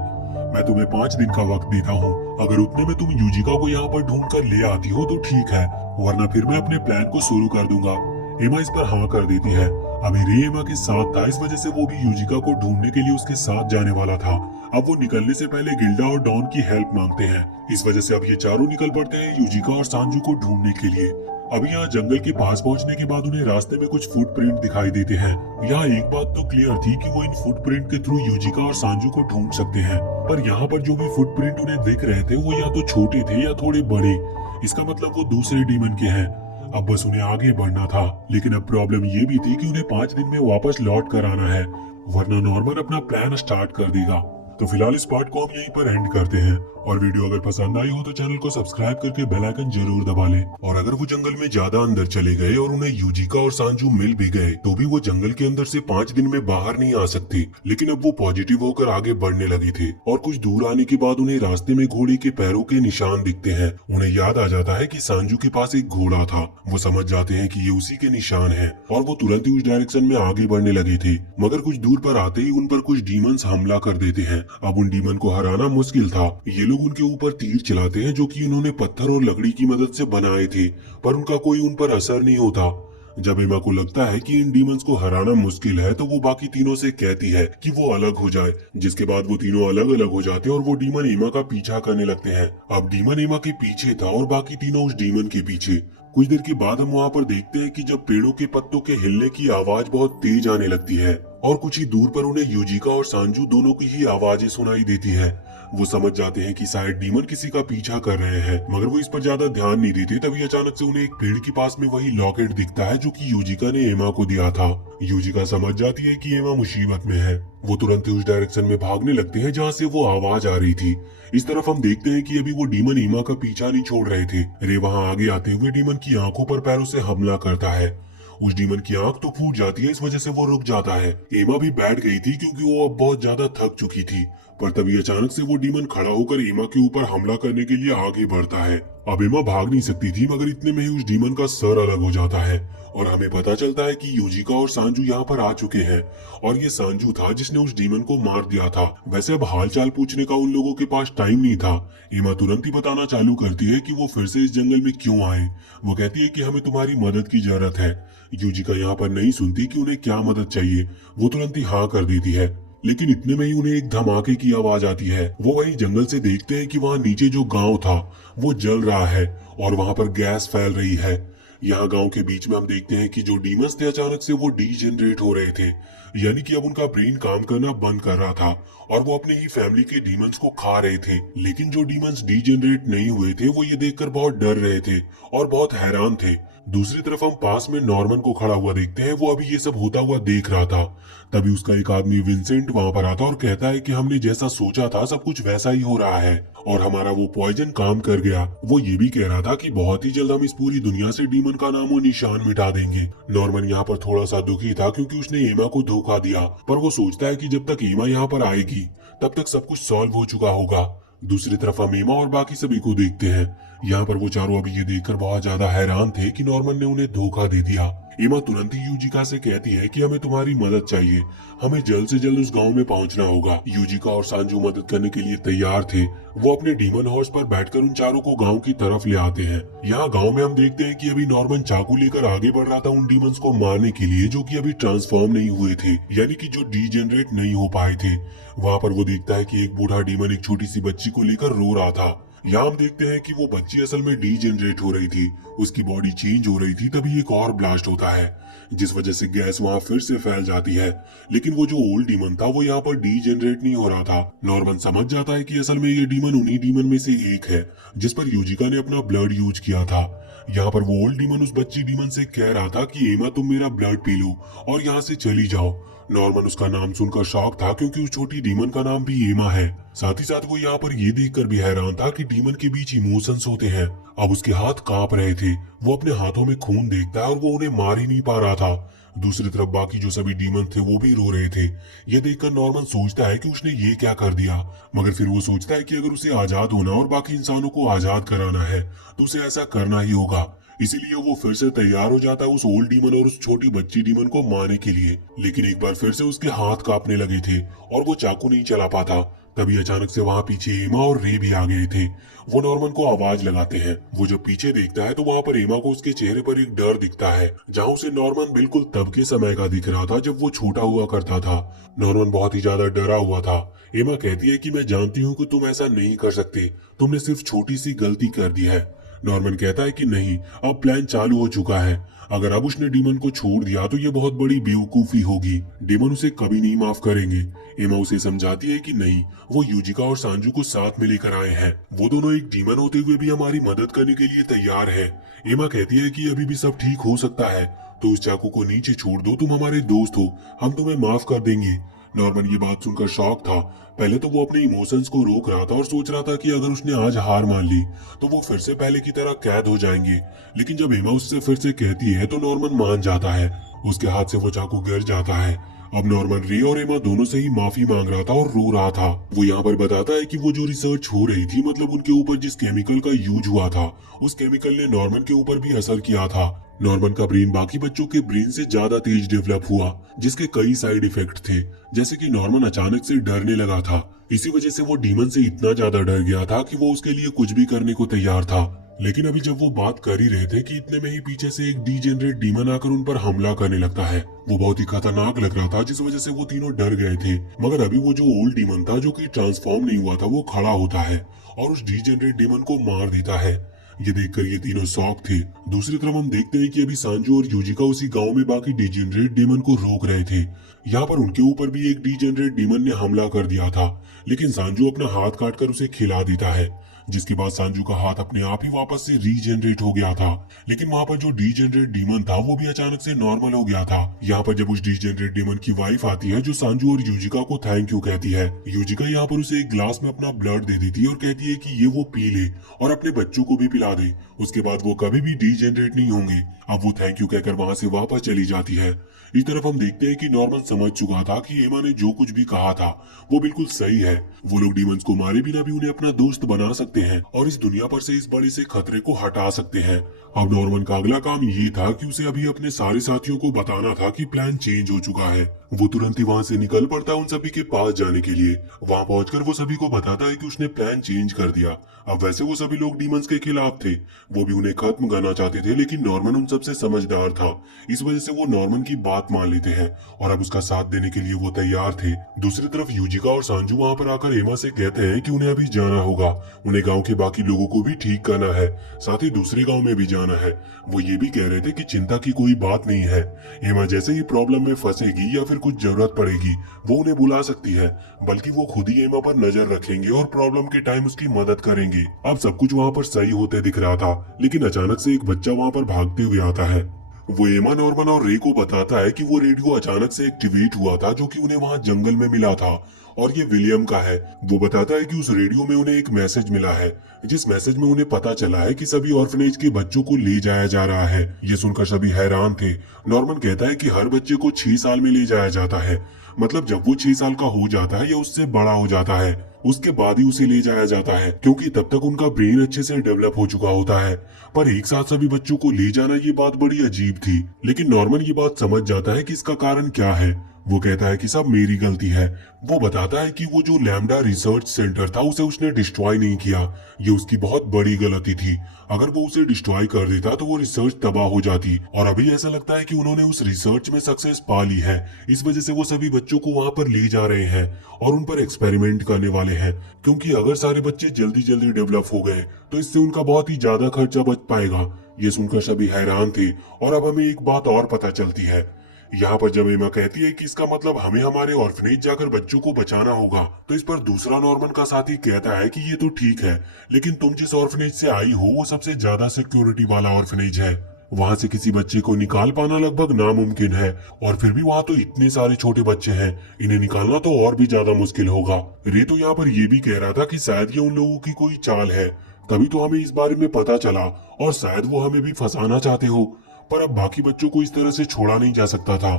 मैं तुम्हें 5 दिन का वक्त देता हूँ। अगर उतने में तुम यूजिका को यहाँ पर ढूंढ कर ले आती हो तो ठीक है, वरना फिर मैं अपने प्लान को शुरू कर दूंगा। एमा इस पर हाँ कर देती है। अभी रे एमा के साथ था, इस वजह से वो भी यूजिका को ढूंढने के लिए उसके साथ जाने वाला था। अब वो निकलने से पहले गिल्डा और डॉन की हेल्प मांगते हैं। इस वजह से अब ये चारों निकल पड़ते हैं यूजिका और सांजू को ढूंढने के लिए। अभी यहाँ जंगल के पास पहुंचने के बाद उन्हें रास्ते में कुछ फुटप्रिंट दिखाई देते हैं। यहाँ एक बात तो क्लियर थी कि वो इन फुटप्रिंट के थ्रू यूजिका और सांजू को ढूंढ सकते हैं, पर यहाँ पर जो भी फुटप्रिंट उन्हें दिख रहे थे वो या तो छोटे थे या थोड़े बड़े। इसका मतलब वो दूसरे डीमन के हैं। अब बस उन्हें आगे बढ़ना था, लेकिन अब प्रॉब्लम ये भी थी कि उन्हें 5 दिन में वापस लौट कर आना है, वरना नॉर्मन अपना प्लान स्टार्ट कर देगा। तो फिलहाल इस पार्ट को हम यहीं पर एंड करते हैं, और वीडियो अगर पसंद आई हो तो चैनल को सब्सक्राइब करके बेल आइकन जरूर दबा लें। और अगर वो जंगल में ज्यादा अंदर चले गए और उन्हें यूजिका और सांजू मिल भी गए तो भी वो जंगल के अंदर से 5 दिन में बाहर नहीं आ सकते। लेकिन अब वो पॉजिटिव होकर आगे बढ़ने लगे थे और कुछ दूर आने के बाद उन्हें रास्ते में घोड़े के पैरों के निशान दिखते हैं। उन्हें याद आ जाता है कि सांजू के पास एक घोड़ा था। वो समझ जाते हैं कि ये उसी के निशान है और वो तुरंत ही उस डायरेक्शन में आगे बढ़ने लगे थे, मगर कुछ दूर पर आते ही उन पर कुछ डीमंस हमला कर देते हैं। अब उन डीमन को हराना मुश्किल था। ये लोग उनके ऊपर तीर चलाते हैं जो कि उन्होंने पत्थर और लकड़ी की मदद से बनाए थे, पर उनका कोई उन पर असर नहीं होता। जब एमा को लगता है कि इन डीमंस को हराना मुश्किल है तो वो बाकी तीनों से कहती है कि वो अलग हो जाए, जिसके बाद वो तीनों अलग अलग हो जाते हैं और वो डीमन एमा का पीछा करने लगते हैं। अब डीमन एमा के पीछे था और बाकी तीनों उस डीमन के पीछे। कुछ देर के बाद हम वहाँ पर देखते हैं कि जब पेड़ों के पत्तों के हिलने की आवाज बहुत तेज आने लगती है और कुछ ही दूर पर उन्हें यूजिका और सांजू दोनों की ही आवाजें सुनाई देती है। वो समझ जाते हैं कि शायद डीमन किसी का पीछा कर रहे हैं, मगर वो इस पर ज्यादा ध्यान नहीं देते। तभी अचानक से उन्हें एक पेड़ के पास में वही लॉकेट दिखता है जो कि यूजिका ने एमा को दिया था। यूजिका समझ जाती है कि एमा मुसीबत में है। वो तुरंत ही उस डायरेक्शन में भागने लगते हैं जहाँ से वो आवाज आ रही थी। इस तरफ हम देखते हैं कि अभी वो डीमन एमा का पीछा नहीं छोड़ रहे थे। रे वहाँ आगे आते हुए डीमन की आंखों पर पैरों से हमला करता है। उस डीमन की आंख तो फूट जाती है, इस वजह से वो रुक जाता है। एमा भी बैठ गई थी क्योंकि वो अब बहुत ज्यादा थक चुकी थी, पर तभी अचानक से वो डीमन खड़ा होकर एमा के ऊपर हमला करने के लिए आगे बढ़ता है। अब एमा भाग नहीं सकती थी, मगर इतने में ही उस डीमन का सर अलग हो जाता है और हमें पता चलता है कि यूजिका और सांजू यहाँ पर आ चुके हैं और ये सांजू था जिसने उस डीमन को मार दिया था। वैसे अब हालचाल पूछने का उन लोगों के पास टाइम नहीं था। एमा तुरंत ही बताना चालू करती है कि वो फिर से इस जंगल में क्यों आए। वो कहती है कि हमें तुम्हारी मदद की जरूरत है। यूजिका यहाँ पर नहीं सुनती कि उन्हें क्या मदद चाहिए, वो तुरंत ही हाँ कर देती है। लेकिन इतने में ही उन्हें एक धमाके की आवाज आती है। वो वहीं जंगल से देखते हैं कि वहां नीचे जो गांव था वो जल रहा है और वहां पर गैस फैल रही है। यहाँ गांव के बीच में हम देखते हैं कि जो डीमंस थे अचानक से वो डीजेनरेट हो रहे थे, यानी कि अब उनका ब्रेन काम करना बंद कर रहा था और वो अपने ही फैमिली के डीमंस को खा रहे थे। लेकिन जो डीमंस डीजेनरेट नहीं हुए थे वो ये देखकर बहुत डर रहे थे और बहुत हैरान थे। दूसरी तरफ हम पास में नॉर्मन को खड़ा हुआ देखते हैं। वो अभी ये सब होता हुआ देख रहा था। तभी उसका एक आदमी विंसेंट वहां पर आता और कहता है कि हमने जैसा सोचा था सब कुछ वैसा ही हो रहा है और हमारा वो पॉइजन काम कर गया। वो ये भी कह रहा था कि बहुत ही जल्द हम इस पूरी दुनिया से डीमन का नामो निशान मिटा देंगे। नॉर्मन यहाँ पर थोड़ा सा दुखी था क्योंकि उसने एमा को धोखा दिया, पर वो सोचता है कि जब तक एमा यहाँ पर आएगी तब तक सब कुछ सॉल्व हो चुका होगा। दूसरी तरफ हम एमा और बाकी सभी को देखते हैं। यहाँ पर वो चारों अभी ये देखकर बहुत ज्यादा हैरान थे कि नॉर्मन ने उन्हें धोखा दे दिया। एमा तुरंत ही यूजिका से कहती है कि हमें तुम्हारी मदद चाहिए, हमें जल्द से जल्द उस गांव में पहुंचना होगा। यूजिका और सांजू मदद करने के लिए तैयार थे। वो अपने डीमन हॉर्स पर बैठकर उन चारों को गांव की तरफ ले आते हैं। यहाँ गांव में हम देखते हैं कि अभी नॉर्मन चाकू लेकर आगे बढ़ रहा था उन डीमंस को मारने के लिए जो कि अभी ट्रांसफॉर्म नहीं हुए थे, यानी कि जो डीजेनरेट नहीं हो पाए थे। वहाँ पर वो देखता है कि एक बूढ़ा डीमन एक छोटी सी बच्ची को लेकर रो रहा था। यहाँ हम देखते हैं कि वो बच्ची असल में डीजेनरेट हो रही थी, उसकी बॉडी चेंज हो रही थी। तभी एक और ब्लास्ट होता है जिस वजह से गैस वहां फिर से फैल जाती है। लेकिन वो जो ओल्ड डीमन था वो यहाँ पर डीजेनरेट नहीं हो रहा था। नॉर्मन समझ जाता है कि असल में ये डीमन उन्हीं डीमन में से एक है जिस पर यूजिका ने अपना ब्लड यूज किया था। यहाँ पर वो ओल्ड डीमन उस बच्ची डीमन से कह रहा था कि एमा तुम मेरा ब्लड पी लो और यहाँ से चली जाओ। नॉर्मन उसका नाम सुनकर शॉक था क्योंकि उस छोटी डीमन का नाम भी एमा है। साथ ही साथ वो यहाँ पर ये देखकर भी हैरान था कि डीमन के बीच इमोशंस होते हैं। अब उसके हाथ कांप रहे थे। वो अपने हाथों में खून देखता है और वो उन्हें मार ही नहीं पा रहा था। दूसरी तरफ बाकी जो सभी डीमन थे वो भी रो रहे थे। ये देखकर नॉर्मन सोचता है कि उसने ये क्या कर दिया, मगर फिर वो सोचता है कि अगर उसे आजाद होना और बाकी इंसानों को आजाद कराना है तो उसे ऐसा करना ही होगा। इसीलिए वो फिर से तैयार हो जाता है उस ओल्ड डीमन और उस छोटी बच्ची डीमन को मारने के लिए। लेकिन एक बार फिर से उसके हाथ कांपने लगे थे और वो चाकू नहीं चला पाता। तभी अचानक से वहां पीछे एमा और रे भी आ गए थे। वो नॉर्मन को आवाज लगाते हैं। वो जब पीछे देखता है तो वहां पर एमा को उसके चेहरे पर एक डर दिखता है, जहां उसे नॉर्मन बिल्कुल तब के समय का दिख रहा था जब वो छोटा हुआ करता था। नॉर्मन बहुत ही ज्यादा डरा हुआ था। एमा कहती है कि मैं जानती हूँ कि तुम ऐसा नहीं कर सकते, तुमने सिर्फ छोटी सी गलती कर दी है। नॉर्मन कहता है कि नहीं, अब प्लान चालू हो चुका है। अगर अब उसने डीमन को छोड़ दिया तो ये बहुत बड़ी बेवकूफी होगी। डीमन उसे कभी नहीं माफ करेंगे। एमा उसे समझाती है कि नहीं, वो यूजिका और सांजू को साथ में लेकर आए हैं। वो दोनों एक डीमन होते हुए भी हमारी मदद करने के लिए तैयार है। एमा कहती है कि अभी भी सब ठीक हो सकता है, तो उस चाकू को नीचे छोड़ दो, तुम हमारे दोस्त हो, हम तुम्हें माफ कर देंगे। नॉर्मन ये बात सुनकर शॉक था। पहले तो वो अपने इमोशंस को रोक रहा था और सोच रहा था कि अगर उसने आज हार मान ली तो वो फिर से पहले की तरह कैद हो जाएंगे। लेकिन जब एमा उससे फिर से कहती है तो नॉर्मन मान जाता है। उसके हाथ से वो चाकू गिर जाता है। अब नॉर्मन रे और एमा दोनों से ही माफी मांग रहा था और रो रहा था। वो यहाँ पर बताता है कि वो जो रिसर्च हो रही थी, मतलब उनके ऊपर जिस केमिकल का यूज हुआ था, उस केमिकल ने नॉर्मन के ऊपर भी असर किया था। नॉर्मन का ब्रेन बाकी बच्चों के ब्रेन से ज्यादा तेज डेवलप हुआ, जिसके कई साइड इफेक्ट थे, जैसे कि नॉर्मन अचानक से डरने लगा था। इसी वजह से वो डीमन से इतना ज्यादा डर गया था कि वो उसके लिए कुछ भी करने को तैयार था। लेकिन अभी जब वो बात कर ही रहे थे कि इतने में ही पीछे से एक डीजेनरेट डीमन आकर उन पर हमला करने लगता है। वो बहुत ही खतरनाक लग रहा था, जिस वजह से वो तीनों डर गए थे। मगर अभी वो जो ओल्ड डीमन था जो कि ट्रांसफॉर्म नहीं हुआ था, वो खड़ा होता है और उस डीजेनरेट डीमन को मार देता है। ये देखकर ये तीनों शॉक थे। दूसरी तरफ हम देखते हैं कि अभी सांजू और यूजिका उसी गांव में बाकी डीजेनरेट डीमन को रोक रहे थे। यहाँ पर उनके ऊपर भी एक डीजेनरेट डीमन ने हमला कर दिया था, लेकिन सांजू अपना हाथ काटकर उसे खिला देता है, जिसके बाद सांजू का हाथ अपने आप ही वापस से रीजनरेट हो गया था। लेकिन वहाँ पर जो डीजेनरेट डीमन था वो भी अचानक से नॉर्मल हो गया था। यहाँ पर जब उस डीजेनरेट डीमन की वाइफ आती है जो सांजू और यूजिका को थैंक यू कहती है, यूजिका यहाँ पर उसे एक ग्लास में अपना ब्लड दे देती है और कहती है कि ये वो पी ले और अपने बच्चों को भी पिला दे, उसके बाद वो कभी भी डीजेनरेट नहीं होंगे। अब वो थैंक यू कहकर वहां से वापस चली जाती है। इस तरफ हम देखते हैं कि नॉर्मन समझ चुका था कि एमा ने जो कुछ भी कहा था वो बिल्कुल सही है। वो लोग डीमंस को मारे बिना भी उन्हें अपना दोस्त बना सकते हैं और इस दुनिया पर से इस बड़े से खतरे को हटा सकते हैं। अब नॉर्मन का अगला काम ये था कि उसे अभी अपने सारे साथियों को बताना था कि प्लान चेंज हो चुका है। वो तुरंत ही वहां से निकल पड़ता है उन सभी के पास जाने के लिए। वहां पहुंचकर वो सभी को बताता है कि उसने प्लान चेंज कर दिया। अब वैसे वो सभी लोग डीमंस के खिलाफ थे, वो भी उन्हें खत्म करना चाहते थे, लेकिन नॉर्मन उन सबसे समझदार था। इस वजह से वो नॉर्मन की बात मान लेते हैं और अब उसका साथ देने के लिए वो तैयार थे। दूसरी तरफ यूजिका और सांजू वहां पर आकर एमा से कहते हैं कि उन्हें अभी जाना होगा, उन्हें गांव के बाकी लोगों को भी ठीक करना है, साथ ही दूसरे गांव में भी जाना है। वो ये भी कह रहे थे कि चिंता की कोई बात नहीं है, एमा जैसे ही प्रॉब्लम में फंसेगी या फिर कुछ जरूरत पड़ेगी वो उन्हें बुला सकती है, बल्कि वो खुद ही एमा पर नजर रखेंगे और प्रॉब्लम के टाइम उसकी मदद करेंगे। अब सब कुछ वहाँ पर सही होते दिख रहा था, लेकिन अचानक से एक बच्चा वहाँ पर भागते हुए आता है। वो एमा, नॉर्मन और रे को बताता है कि वो रेडियो अचानक से एक्टिवेट हुआ था जो कि उन्हें वहाँ जंगल में मिला था और ये विलियम का है। वो बताता है कि उस रेडियो में उन्हें एक मैसेज मिला है, जिस मैसेज में उन्हें पता चला है कि सभी ऑर्फनेज के बच्चों को ले जाया जा रहा है। ये सुनकर सभी हैरान थे। नॉर्मन कहता है कि हर बच्चे को 6 साल में ले जाया जाता है, मतलब जब वो 6 साल का हो जाता है या उससे बड़ा हो जाता है उसके बाद ही उसे ले जाया जाता है, क्योंकि तब तक उनका ब्रेन अच्छे से डेवलप हो चुका होता है। पर एक साथ सभी बच्चों को ले जाना ये बात बड़ी अजीब थी, लेकिन नॉर्मन ये बात समझ जाता है कि इसका कारण क्या है। वो कहता है कि सब मेरी गलती है। वो बताता है कि वो जो लैम्डा रिसर्च सेंटर था उसे उसने डिस्ट्रॉय नहीं किया, ये उसकी बहुत बड़ी गलती थी। अगर वो उसे डिस्ट्रॉय कर देता तो वो रिसर्च तबाह हो जाती, और अभी ऐसा लगता है कि उन्होंने उस रिसर्च में सक्सेस पा ली है। इस वजह से वो सभी बच्चों को वहां पर ले जा रहे हैं और उन पर एक्सपेरिमेंट करने वाले हैं, क्योंकि अगर सारे बच्चे जल्दी जल्दी डेवलप हो गए तो इससे उनका बहुत ही ज्यादा खर्चा बच पाएगा। ये सुनकर सभी हैरान थे। और अब हमें एक बात और पता चलती है। यहाँ पर जब एमा कहती है कि इसका मतलब हमें हमारे ऑर्फनेज जाकर बच्चों को बचाना होगा, तो इस पर दूसरा नॉर्मन का साथी कहता है कि ये तो ठीक है, लेकिन तुम जिस ऑर्फनेज से आई हो वो सबसे ज्यादा सिक्योरिटी वाला ऑर्फनेज है, वहां से किसी बच्चे को निकाल पाना लगभग नामुमकिन है, और फिर भी वहां तो इतने सारे छोटे बच्चे हैं, इन्हें निकालना तो और भी ज्यादा मुश्किल होगा। रे तो यहाँ पर ये भी कह रहा था कि शायद ये उन लोगों की कोई चाल है, तभी तो हमें इस बारे में पता चला, और शायद वो हमें भी फंसाना चाहते हो, पर अब बाकी बच्चों को इस तरह से छोड़ा नहीं जा सकता था।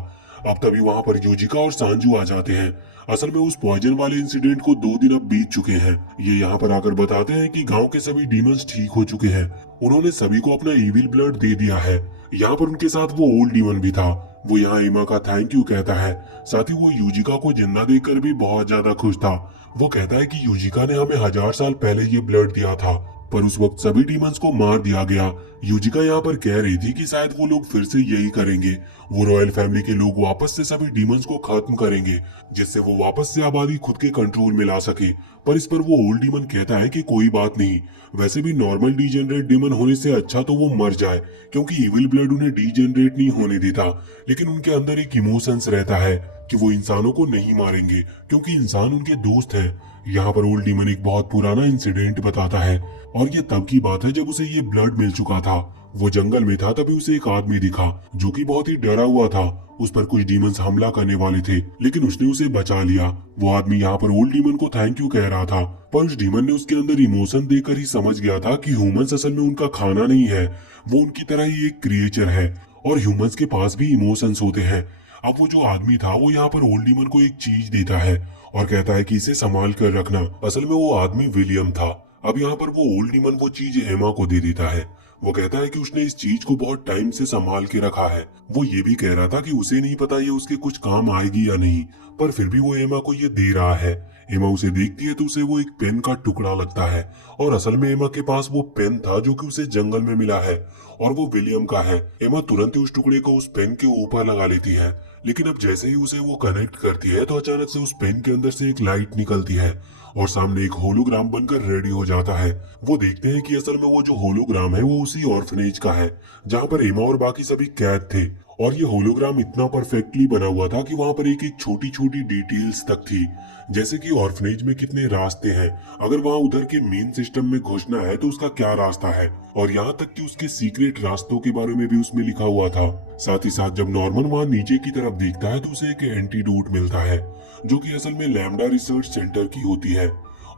अब तभी वहां पर यूजिका और सांजू आ जाते हैं। असल में उस पॉइजन वाले इंसिडेंट को 2 दिन अब बीत चुके हैं। ये यहाँ पर आकर बताते हैं कि गांव के सभी डीमंस ठीक हो चुके हैं, उन्होंने सभी को अपना इविल ब्लड दे दिया है। यहाँ पर उनके साथ वो ओल्ड डीमन भी था। वो यहाँ एमा का थैंक यू कहता है, साथ ही वो यूजिका को जिंदा देखकर भी बहुत ज्यादा खुश था। वो कहता है कि यूजिका ने हमें 1000 साल पहले ये ब्लड दिया था, पर उस वक्त सभी डीमंस को मार दिया गया। यूजिका यहाँ पर कह रही थी कि शायद वो लोग फिर से यही करेंगे, वो रॉयल फैमिली के लोग वापस से सभी डीमंस को खत्म करेंगे, जिससे वो वापस से आबादी खुद के कंट्रोल में ला सके। पर इस पर वो ओल्ड डीमन कहता है कि कोई बात नहीं, वैसे भी नॉर्मल डीजेनरेट डीमन होने से अच्छा तो वो मर जाए, क्योंकि इविल ब्लड उन्हें डीजेनरेट नहीं होने देता, लेकिन उनके अंदर एक इमोशंस रहता है कि वो इंसानों को नहीं मारेंगे, क्योंकि इंसान उनके दोस्त है। यहाँ पर ओल्ड डीमन एक बहुत पुराना इंसिडेंट बताता है, और ये तब की बात है जब उसे ये ब्लड मिल चुका था। वो जंगल में था, तभी उसे एक आदमी दिखा जो कि बहुत ही डरा हुआ था। उस पर कुछ डीमंस हमला करने वाले थे, लेकिन उसने उसे बचा लिया। वो आदमी यहाँ पर ओल्ड डीमन को थैंक यू कह रहा था, पर उस डीमन ने उसके अंदर इमोशन देखकर ही समझ गया था कि ह्यूमंस असल में उनका खाना नहीं है, वो उनकी तरह ही एक क्रिएचर है, और ह्यूमंस के पास भी इमोशंस होते हैं। अब वो जो आदमी था वो यहाँ पर ओल्ड डीमन को एक चीज देता है और कहता है कि इसे संभाल कर रखना। असल में वो आदमी विलियम था। अब यहाँ पर वो ओल्ड डीमन वो चीज एमा को दे देता है। वो कहता है कि उसने इस चीज को बहुत टाइम से संभाल के रखा है। वो ये भी कह रहा था कि उसे नहीं पता ये उसके कुछ काम आएगी या नहीं, पर फिर भी वो एमा को ये दे रहा है। एमा उसे देखती है तो उसे वो एक पेन का टुकड़ा लगता है, और असल में एमा के पास वो पेन था जो कि उसे जंगल में मिला है, और वो विलियम का है। एमा तुरंत ही उस टुकड़े को उस पेन के ऊपर लगा लेती है, लेकिन अब जैसे ही उसे वो कनेक्ट करती है तो अचानक से उस पेन के अंदर से एक लाइट निकलती है और सामने एक होलोग्राम बनकर रेडी हो जाता है। वो देखते हैं कि असल में वो जो होलोग्राम है वो उसी ऑर्फनेज का है जहाँ पर एमा और बाकी सभी कैद थे, और ये होलोग्राम इतना परफेक्टली बना हुआ था कि वहां पर एक एक छोटी छोटी डिटेल्स तक थी, जैसे कि ऑर्फनेज में कितने रास्ते हैं, अगर वहां उधर के मेन सिस्टम में घुसना है तो उसका क्या रास्ता है, और यहाँ तक कि उसके सीक्रेट रास्तों के बारे में भी उसमें लिखा हुआ था। साथ ही साथ जब नॉर्मन वहां नीचे की तरफ देखता है तो उसे एक एंटीडोट मिलता है, जो कि असल में लैम्डा रिसर्च सेंटर की होती है,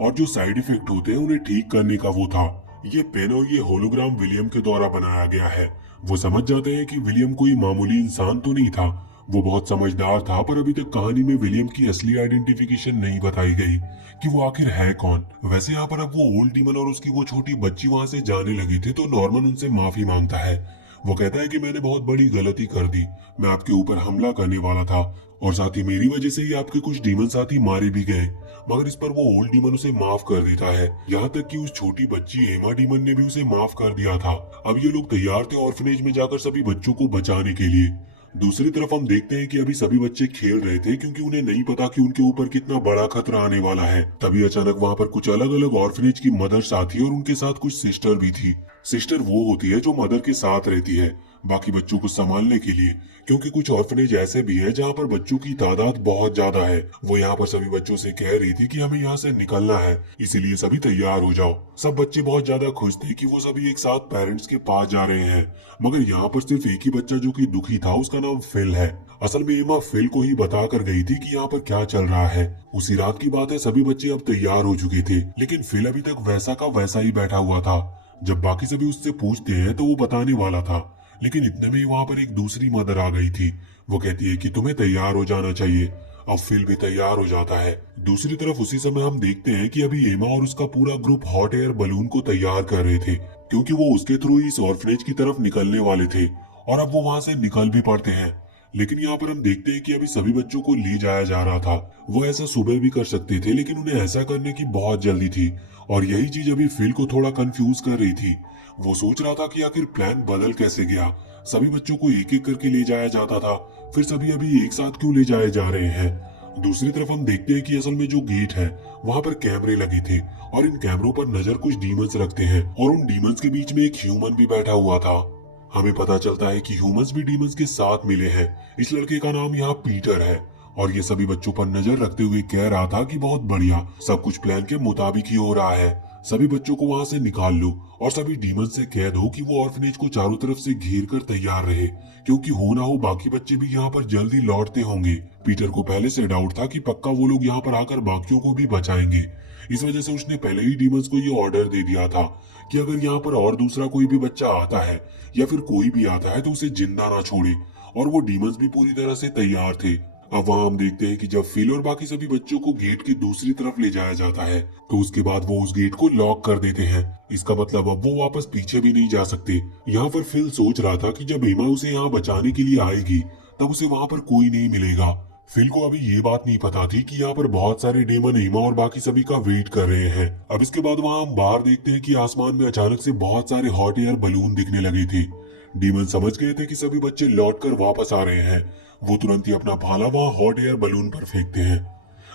और जो साइड इफेक्ट होते हैं उन्हें ठीक करने का वो था। ये पेन और ये होलोग्राम विलियम के द्वारा बनाया गया है। वो समझ जाते हैं कि विलियम कोई मामूली इंसान तो नहीं था, वो बहुत समझदार था, पर अभी तक कहानी में विलियम की असली आइडेंटिफिकेशन नहीं बताई गई कि वो आखिर है कौन। वैसे यहाँ पर अब वो ओल्ड डीमन और उसकी वो छोटी बच्ची वहां से जाने लगे थे तो नॉर्मन उनसे माफी मांगता है। वो कहता है कि मैंने बहुत बड़ी गलती कर दी, मैं आपके ऊपर हमला करने वाला था और साथ ही मेरी वजह से ही आपके कुछ डीमन साथी मारे भी गए, मगर इस पर वो ओल्ड डीमन उसे माफ कर देता है। यहाँ तक कि उस छोटी बच्ची एमा डीमन ने भी उसे माफ कर दिया था। अब ये लोग तैयार थे ऑर्फनेज में जाकर सभी बच्चों को बचाने के लिए। दूसरी तरफ हम देखते हैं कि अभी सभी बच्चे खेल रहे थे क्योंकि उन्हें नहीं पता कि उनके ऊपर कितना बड़ा खतरा आने वाला है। तभी अचानक वहां पर कुछ अलग अलग ऑर्फनेज की मदर्स आती है और उनके साथ कुछ सिस्टर भी थी। सिस्टर वो होती है जो मदर के साथ रहती है बाकी बच्चों को संभालने के लिए, क्योंकि कुछ ऑर्फनेज ऐसे भी है जहाँ पर बच्चों की तादाद बहुत ज्यादा है। वो यहाँ पर सभी बच्चों से कह रही थी कि हमें यहाँ से निकलना है, इसीलिए सभी तैयार हो जाओ। सब बच्चे बहुत ज्यादा खुश थे कि वो सभी एक साथ पेरेंट्स के पास जा रहे हैं, मगर यहाँ पर सिर्फ एक ही बच्चा जो कि दुखी था, उसका नाम फिल है। असल में एमा फिल को ही बता कर गई थी कि यहाँ पर क्या चल रहा है। उसी रात की बात है, सभी बच्चे अब तैयार हो चुके थे, लेकिन फिल अभी तक वैसा का वैसा ही बैठा हुआ था। जब बाकी सभी उससे पूछते हैं तो वो बताने वाला था, लेकिन इतने में ही वहां पर एक दूसरी मदर आ गई थी। वो कहती है कि तुम्हें तैयार हो जाना चाहिए। अब फिल भी तैयार हो जाता है। दूसरी तरफ उसी समय हम देखते हैं कि अभी एमा और उसका पूरा ग्रुप हॉट एयर बलून को तैयार कर रहे थे, क्योंकि वो उसके थ्रू इस ऑर्फनेज की तरफ निकलने वाले थे और अब वो वहां से निकल भी पड़ते हैं। लेकिन यहाँ पर हम देखते हैं कि अभी सभी बच्चों को ले जाया जा रहा था। वो ऐसा सुबह भी कर सकते थे, लेकिन उन्हें ऐसा करने की बहुत जल्दी थी, और यही चीज अभी फिल को थोड़ा कंफ्यूज कर रही थी। वो सोच रहा था कि आखिर प्लान बदल कैसे गया। सभी बच्चों को एक एक करके ले जाया जाता था, फिर सभी अभी एक साथ क्यों ले जाए जा रहे हैं। दूसरी तरफ हम देखते हैं कि असल में जो गेट है वहां पर कैमरे लगे थे, और इन कैमरों पर नजर कुछ डीमंस रखते हैं, और उन डीमंस के बीच में एक ह्यूमन भी बैठा हुआ था। हमें पता चलता है कि ह्यूमंस भी डीमंस के साथ मिले हैं। इस लड़के का नाम यहाँ पीटर है, और ये सभी बच्चों पर नजर रखते हुए कह रहा था कि बहुत बढ़िया, सब कुछ प्लान के मुताबिक ही हो रहा है, सभी बच्चों को वहां से निकाल लो और सभी डीमन से कह दो कि वो ऑर्फनेज को चारों तरफ से घेर कर तैयार रहे, क्योंकि हो ना हो बाकी बच्चे भी यहाँ पर जल्दी लौटते होंगे। पीटर को पहले से डाउट था कि पक्का वो लोग यहाँ पर आकर बाकियों को भी बचाएंगे। इस वजह से उसने पहले ही डीमंस को ये ऑर्डर दे दिया था कि अगर यहाँ पर और दूसरा कोई भी बच्चा आता है या फिर कोई भी आता है तो उसे जिंदा ना छोड़े, और वो डीमंस भी पूरी तरह से तैयार थे। अब वहां हम देखते हैं कि जब फिल और बाकी सभी बच्चों को गेट की दूसरी तरफ ले जाया जाता है तो उसके बाद वो उस गेट को लॉक कर देते हैं। इसका मतलब अब वो वापस पीछे भी नहीं जा सकते। यहाँ पर फिल सोच रहा था कि जब एमा उसे यहाँ बचाने के लिए आएगी तब उसे वहां पर कोई नहीं मिलेगा। फिल को अभी ये बात नहीं पता थी कि यहाँ पर बहुत सारे डेमन एमा और बाकी सभी का वेट कर रहे हैं। अब इसके बाद वहां हम बाहर देखते हैं कि आसमान में अचानक से बहुत सारे हॉट एयर बलून दिखने लगे थे। डीमन समझ गए थे कि सभी बच्चे लौटकर वापस आ रहे हैं। वो तुरंत ही अपना भाला वहां हॉट एयर बलून पर फेंकते हैं।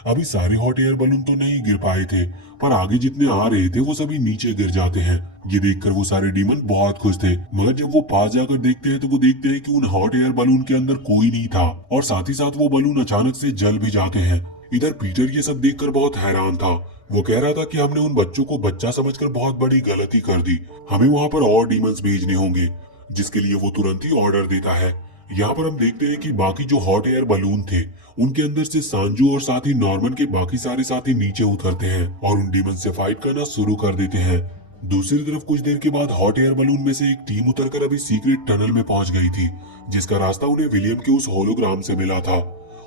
अभी सारे हॉट एयर बलून तो नहीं गिर पाए थे, पर आगे जितने आ रहे थे वो सभी नीचे गिर जाते हैं। ये देखकर वो सारे डीमन बहुत खुश थे, मगर जब वो पास जाकर देखते हैं तो वो देखते हैं कि उन हॉट एयर बलून के अंदर कोई नहीं था, और साथ ही साथ वो बलून अचानक से जल भी जाते हैं। इधर पीटर ये सब देखकर बहुत हैरान था। वो कह रहा था कि हमने उन बच्चों को बच्चा समझकर बहुत बड़ी गलती कर दी, हमें वहां पर और डीमंस भेजने होंगे, जिसके लिए वो तुरंत ही ऑर्डर देता है। यहाँ पर हम देखते हैं कि बाकी जो हॉट एयर बलून थे उनके अंदर से सांजू और साथ ही नॉर्मन के बाकी सारे साथी नीचे उतरते हैं और उन डीमन से फाइट करना शुरू कर देते हैं। दूसरी तरफ कुछ देर के बाद हॉट एयर बलून में से एक टीम उतरकर अभी सीक्रेट टनल में पहुंच गई थी, जिसका रास्ता उन्हें विलियम के उस होलोग्राम से मिला था।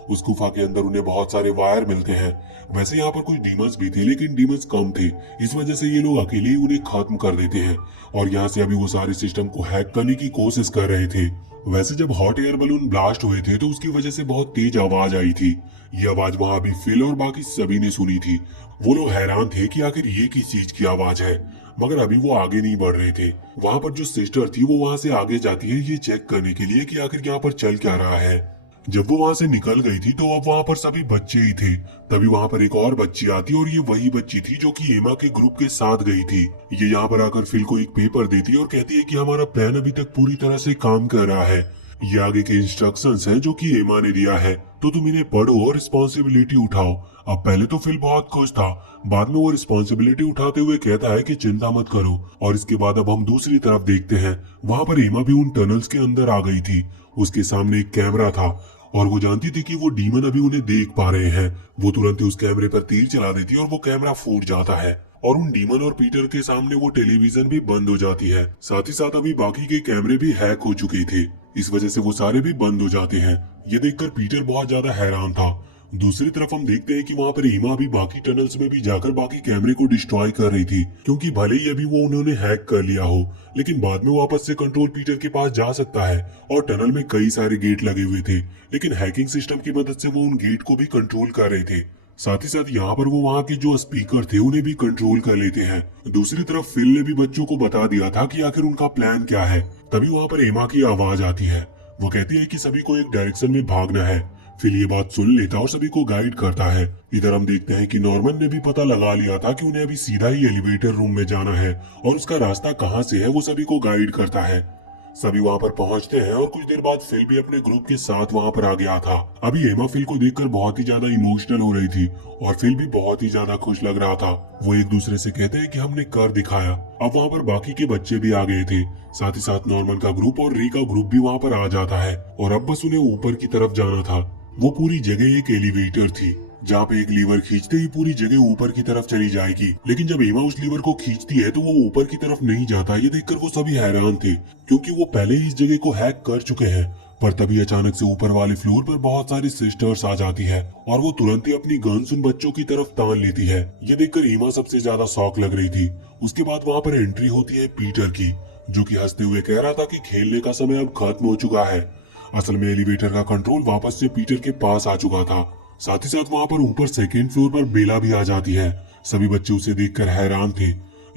उस गुफा के अंदर उन्हें बहुत सारे वायर मिलते हैं। वैसे यहाँ पर कुछ डीमंस भी थे, लेकिन डीमंस कम थे, इस वजह से ये लोग अकेले ही उन्हें खत्म कर देते हैं, और यहाँ से अभी वो सारे सिस्टम को हैक करने की कोशिश कर रहे थे। वैसे जब हॉट एयर बलून ब्लास्ट हुए थे तो उसकी वजह से बहुत तेज आवाज आई थी। ये आवाज वहां अभी फिल और बाकी सभी ने सुनी थी। वो लोग हैरान थे कि आखिर ये किस चीज की आवाज है, मगर अभी वो आगे नहीं बढ़ रहे थे। वहां पर जो सिस्टर थी वो वहां से आगे जाती है ये चेक करने के लिए कि आखिर यहाँ पर चल क्या रहा है। जब वो वहां से निकल गई थी तो अब वहां पर सभी बच्चे ही थे। तभी वहां पर एक और बच्ची आती और ये वही बच्ची थी जो कि एमा के ग्रुप के साथ गई थी। ये यहाँ पर आकर फिल को एक पेपर देती है और कहती है कि हमारा प्लान अभी तक पूरी तरह से काम कर रहा है, ये आगे के इंस्ट्रक्शंस हैं जो कि एमा ने दिया है, तो तुम इन्हें पढ़ो और रिस्पॉन्सिबिलिटी उठाओ। अब पहले तो फिल बहुत खुश था, बाद में वो रिस्पॉन्सिबिलिटी उठाते हुए कहता है कि चिंता मत करो। और इसके बाद अब हम दूसरी तरफ देखते हैं, वहाँ पर एमा भी उन टनल्स के अंदर आ गई थी। उसके सामने एक कैमरा था और वो जानती थी कि वो डीमन अभी उन्हें देख पा रहे हैं। वो तुरंत ही उस कैमरे पर तीर चला देती है और वो कैमरा फूट जाता है और उन डीमन और पीटर के सामने वो टेलीविजन भी बंद हो जाती है। साथ ही साथ अभी बाकी के कैमरे भी हैक हो चुके थे, इस वजह से वो सारे भी बंद हो जाते हैं। ये देखकर पीटर बहुत ज्यादा हैरान था। दूसरी तरफ हम देखते हैं कि वहाँ पर एमा भी बाकी टनल्स में भी जाकर बाकी कैमरे को डिस्ट्रॉय कर रही थी, क्योंकि भले ही अभी वो उन्होंने हैक कर लिया हो, लेकिन बाद में वापस से कंट्रोल पीटर के पास जा सकता है। और टनल में कई सारे गेट लगे हुए थे, लेकिन हैकिंग सिस्टम की मदद से वो उन गेट को भी कंट्रोल कर रहे थे। साथ ही साथ यहाँ पर वो वहाँ के जो स्पीकर थे उन्हें भी कंट्रोल कर लेते हैं। दूसरी तरफ फिल ने भी बच्चों को बता दिया था कि आखिर उनका प्लान क्या है। तभी वहाँ पर एमा की आवाज आती है। वो कहती है कि सभी को एक डायरेक्शन में भागना है। फिल ये बात सुन लेता और सभी को गाइड करता है। इधर हम देखते हैं कि नॉर्मन ने भी पता लगा लिया था कि उन्हें अभी सीधा ही एलिवेटर रूम में जाना है और उसका रास्ता कहाँ से है वो सभी को गाइड करता है। सभी वहाँ पर पहुँचते हैं और कुछ देर बाद फिल भी अपने ग्रुप के साथ वहाँ पर आ गया था। अभी एमा फिल को देखकर बहुत ही ज्यादा इमोशनल हो रही थी और फिल भी बहुत ही ज्यादा खुश लग रहा था। वो एक दूसरे से कहते हैं कि हमने कर दिखाया। अब वहाँ पर बाकी के बच्चे भी आ गए थे। साथ ही साथ नॉर्मन का ग्रुप और री का ग्रुप भी वहाँ पर आ जाता है और अब बस उन्हें ऊपर की तरफ जाना था। वो पूरी जगह एक एलिवेटर थी जहाँ पे एक लीवर खींचते ही पूरी जगह ऊपर की तरफ चली जाएगी। लेकिन जब एमा उस लीवर को खींचती है तो वो ऊपर की तरफ नहीं जाता। ये देखकर वो सभी हैरान थे, क्योंकि वो पहले ही इस जगह को हैक कर चुके हैं। पर तभी अचानक से ऊपर वाले फ्लोर पर बहुत सारी सिस्टर्स आ जाती है और वो तुरंत ही अपनी गन्स उन बच्चों की तरफ तान लेती है। ये देखकर एमा सबसे ज्यादा शॉक लग रही थी। उसके बाद वहाँ पर एंट्री होती है पीटर की, जो कि हंसते हुए कह रहा था कि खेलने का समय अब खत्म हो चुका है। असल में एलिवेटर का कंट्रोल वापस से पीटर के पास आ चुका था। साथ ही साथ वहाँ पर ऊपर सेकेंड फ्लोर पर बेला भी आ जाती है। सभी बच्चे उसे देखकर हैरान थे।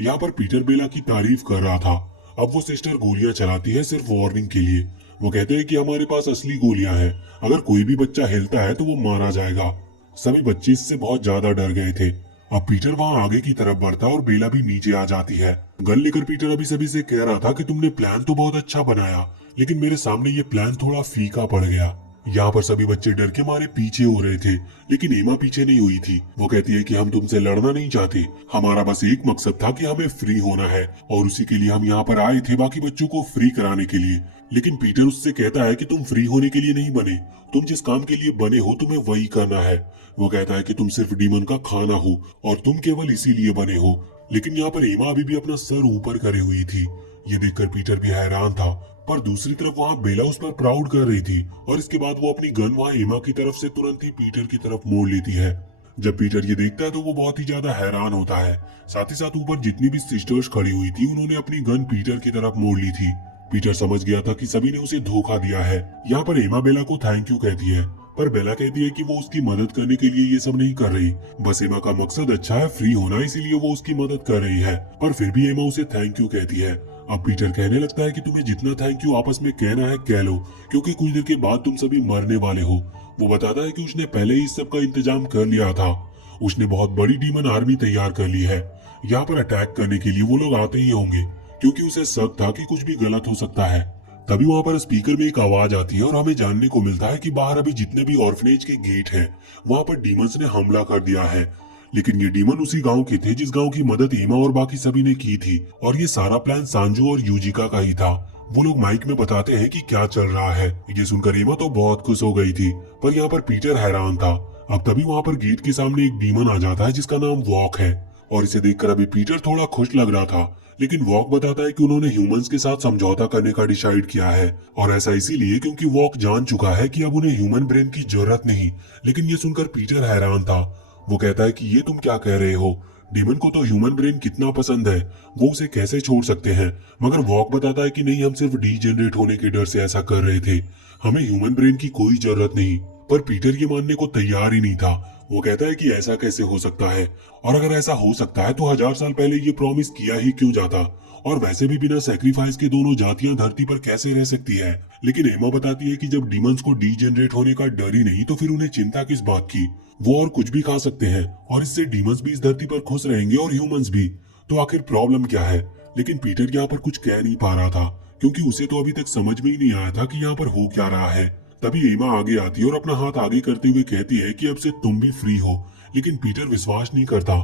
यहाँ पर पीटर बेला की तारीफ कर रहा था। अब वो सिस्टर गोलियां चलाती है सिर्फ वार्निंग के लिए। वो कहते हैं कि हमारे पास असली गोलियां हैं, अगर कोई भी बच्चा हिलता है तो वो मारा जाएगा। सभी बच्चे इससे बहुत ज्यादा डर गए थे। अब पीटर वहाँ आगे की तरफ बढ़ता और बेला भी नीचे आ जाती है। गन लेकर पीटर अभी सभी से कह रहा था कि तुमने प्लान तो बहुत अच्छा बनाया, लेकिन मेरे सामने ये प्लान थोड़ा फीका पड़ गया। यहाँ पर सभी बच्चे डर के मारे पीछे हो रहे थे, लेकिन एमा पीछे नहीं हुई थी। वो कहती है कि हम तुमसे लड़ना नहीं चाहते, हमारा बस एक मकसद था कि हमें फ्री होना है और उसी के लिए हम यहाँ पर आए थे, बाकी बच्चों को फ्री कराने के लिए। लेकिन पीटर उससे कहता है कि तुम फ्री होने के लिए नहीं बने, तुम जिस काम के लिए बने हो तुम्हें वही करना है। वो कहता है कि तुम सिर्फ डीमन का खाना हो और तुम केवल इसीलिए बने हो। लेकिन यहाँ पर एमा अभी भी अपना सर ऊपर करे हुई थी। ये देखकर पीटर भी हैरान था, पर दूसरी तरफ वहाँ बेला उस पर प्राउड कर रही थी। और इसके बाद वो अपनी गन वहाँ एमा की तरफ से तुरंत ही पीटर की तरफ मोड़ लेती है। जब पीटर ये देखता है तो वो बहुत ही ज्यादा हैरान होता है। साथ ही साथ ऊपर जितनी भी सिस्टर्स खड़ी हुई थी उन्होंने अपनी गन पीटर की तरफ मोड़ ली थी। पीटर समझ गया था कि सभी ने उसे धोखा दिया है। यहाँ पर एमा बेला को थैंक यू कहती है, पर बेला कहती है कि वो उसकी मदद करने के लिए ये सब नहीं कर रही, बस एमा का मकसद अच्छा है, फ्री होना, इसीलिए वो उसकी मदद कर रही है। पर फिर भी एमा उसे थैंक यू कहती है। अब पीटर कहने लगता है कि तुम्हें जितना थैंक यू आपस में कहना है कह लो, क्योंकि कुछ देर के बाद तुम सभी मरने वाले हो। वो बताता है कि उसने पहले ही इस सब का इंतजाम कर लिया था। उसने बहुत बड़ी डीमन आर्मी तैयार कर ली है। यहाँ पर अटैक करने के लिए वो लोग आते ही होंगे, क्योंकि उसे शक था कि कुछ भी गलत हो सकता है। तभी वहाँ पर स्पीकर में एक आवाज आती है और हमें जानने को मिलता है कि बाहर अभी जितने भी ऑर्फनेज के गेट हैं, वहाँ पर डीमंस ने हमला कर दिया है। लेकिन ये डीमन उसी गांव के थे जिस गांव की मदद एमा और बाकी सभी ने की थी, और ये सारा प्लान सांजू और यूजिका का ही था। वो लोग माइक में बताते हैं कि क्या चल रहा है। ये सुनकर एमा तो बहुत खुश हो गई थी, पर यहाँ पर पीटर हैरान था। अब तभी वहाँ पर गेट के सामने एक डीमन आ जाता है जिसका नाम वॉक है, और इसे देखकर अभी पीटर थोड़ा खुश लग रहा था। लेकिन वॉक बताता है कि उन्होंने ह्यूमंस के साथ समझौता करने का डिसाइड किया है, और ऐसा इसीलिए क्योंकि वॉक जान चुका है कि अब उन्हें ह्यूमन ब्रेन की जरूरत नहीं। लेकिन ये सुनकर पीटर हैरान था। वो कहता है कि ये तुम क्या कह रहे हो, डीमन को तो ह्यूमन ब्रेन कितना पसंद है, वो उसे कैसे छोड़ सकते हैं। मगर वॉक बताता है कि नहीं, हम सिर्फ डीजेनरेट होने के डर से ऐसा कर रहे थे, हमें ह्यूमन ब्रेन की कोई जरूरत नहीं। पर पीटर ये मानने को तैयार ही नहीं था। वो कहता है कि ऐसा कैसे हो सकता है, और अगर ऐसा हो सकता है तो 1000 साल पहले ये प्रॉमिस किया ही क्यों जाता, और वैसे भी बिना सैक्रिफाइस के दोनों जातियां धरती पर कैसे रह सकती है। लेकिन एमा बताती है कि जब डीमंस को डीजेनरेट होने का डर ही नहीं तो फिर उन्हें चिंता किस बात की, वो और कुछ भी खा सकते हैं और इससे डीमंस भी इस धरती पर खुश रहेंगे और ह्यूमंस भी, तो आखिर प्रॉब्लम क्या है। लेकिन पीटर यहाँ पर कुछ कह नहीं पा रहा था, क्योंकि उसे तो अभी तक समझ में ही नहीं आया था कि यहाँ पर हो क्या रहा है। तभी एमा आगे आती है और अपना हाथ आगे करते हुए कहती है कि अब से तुम भी फ्री हो, लेकिन पीटर विश्वास नहीं करता।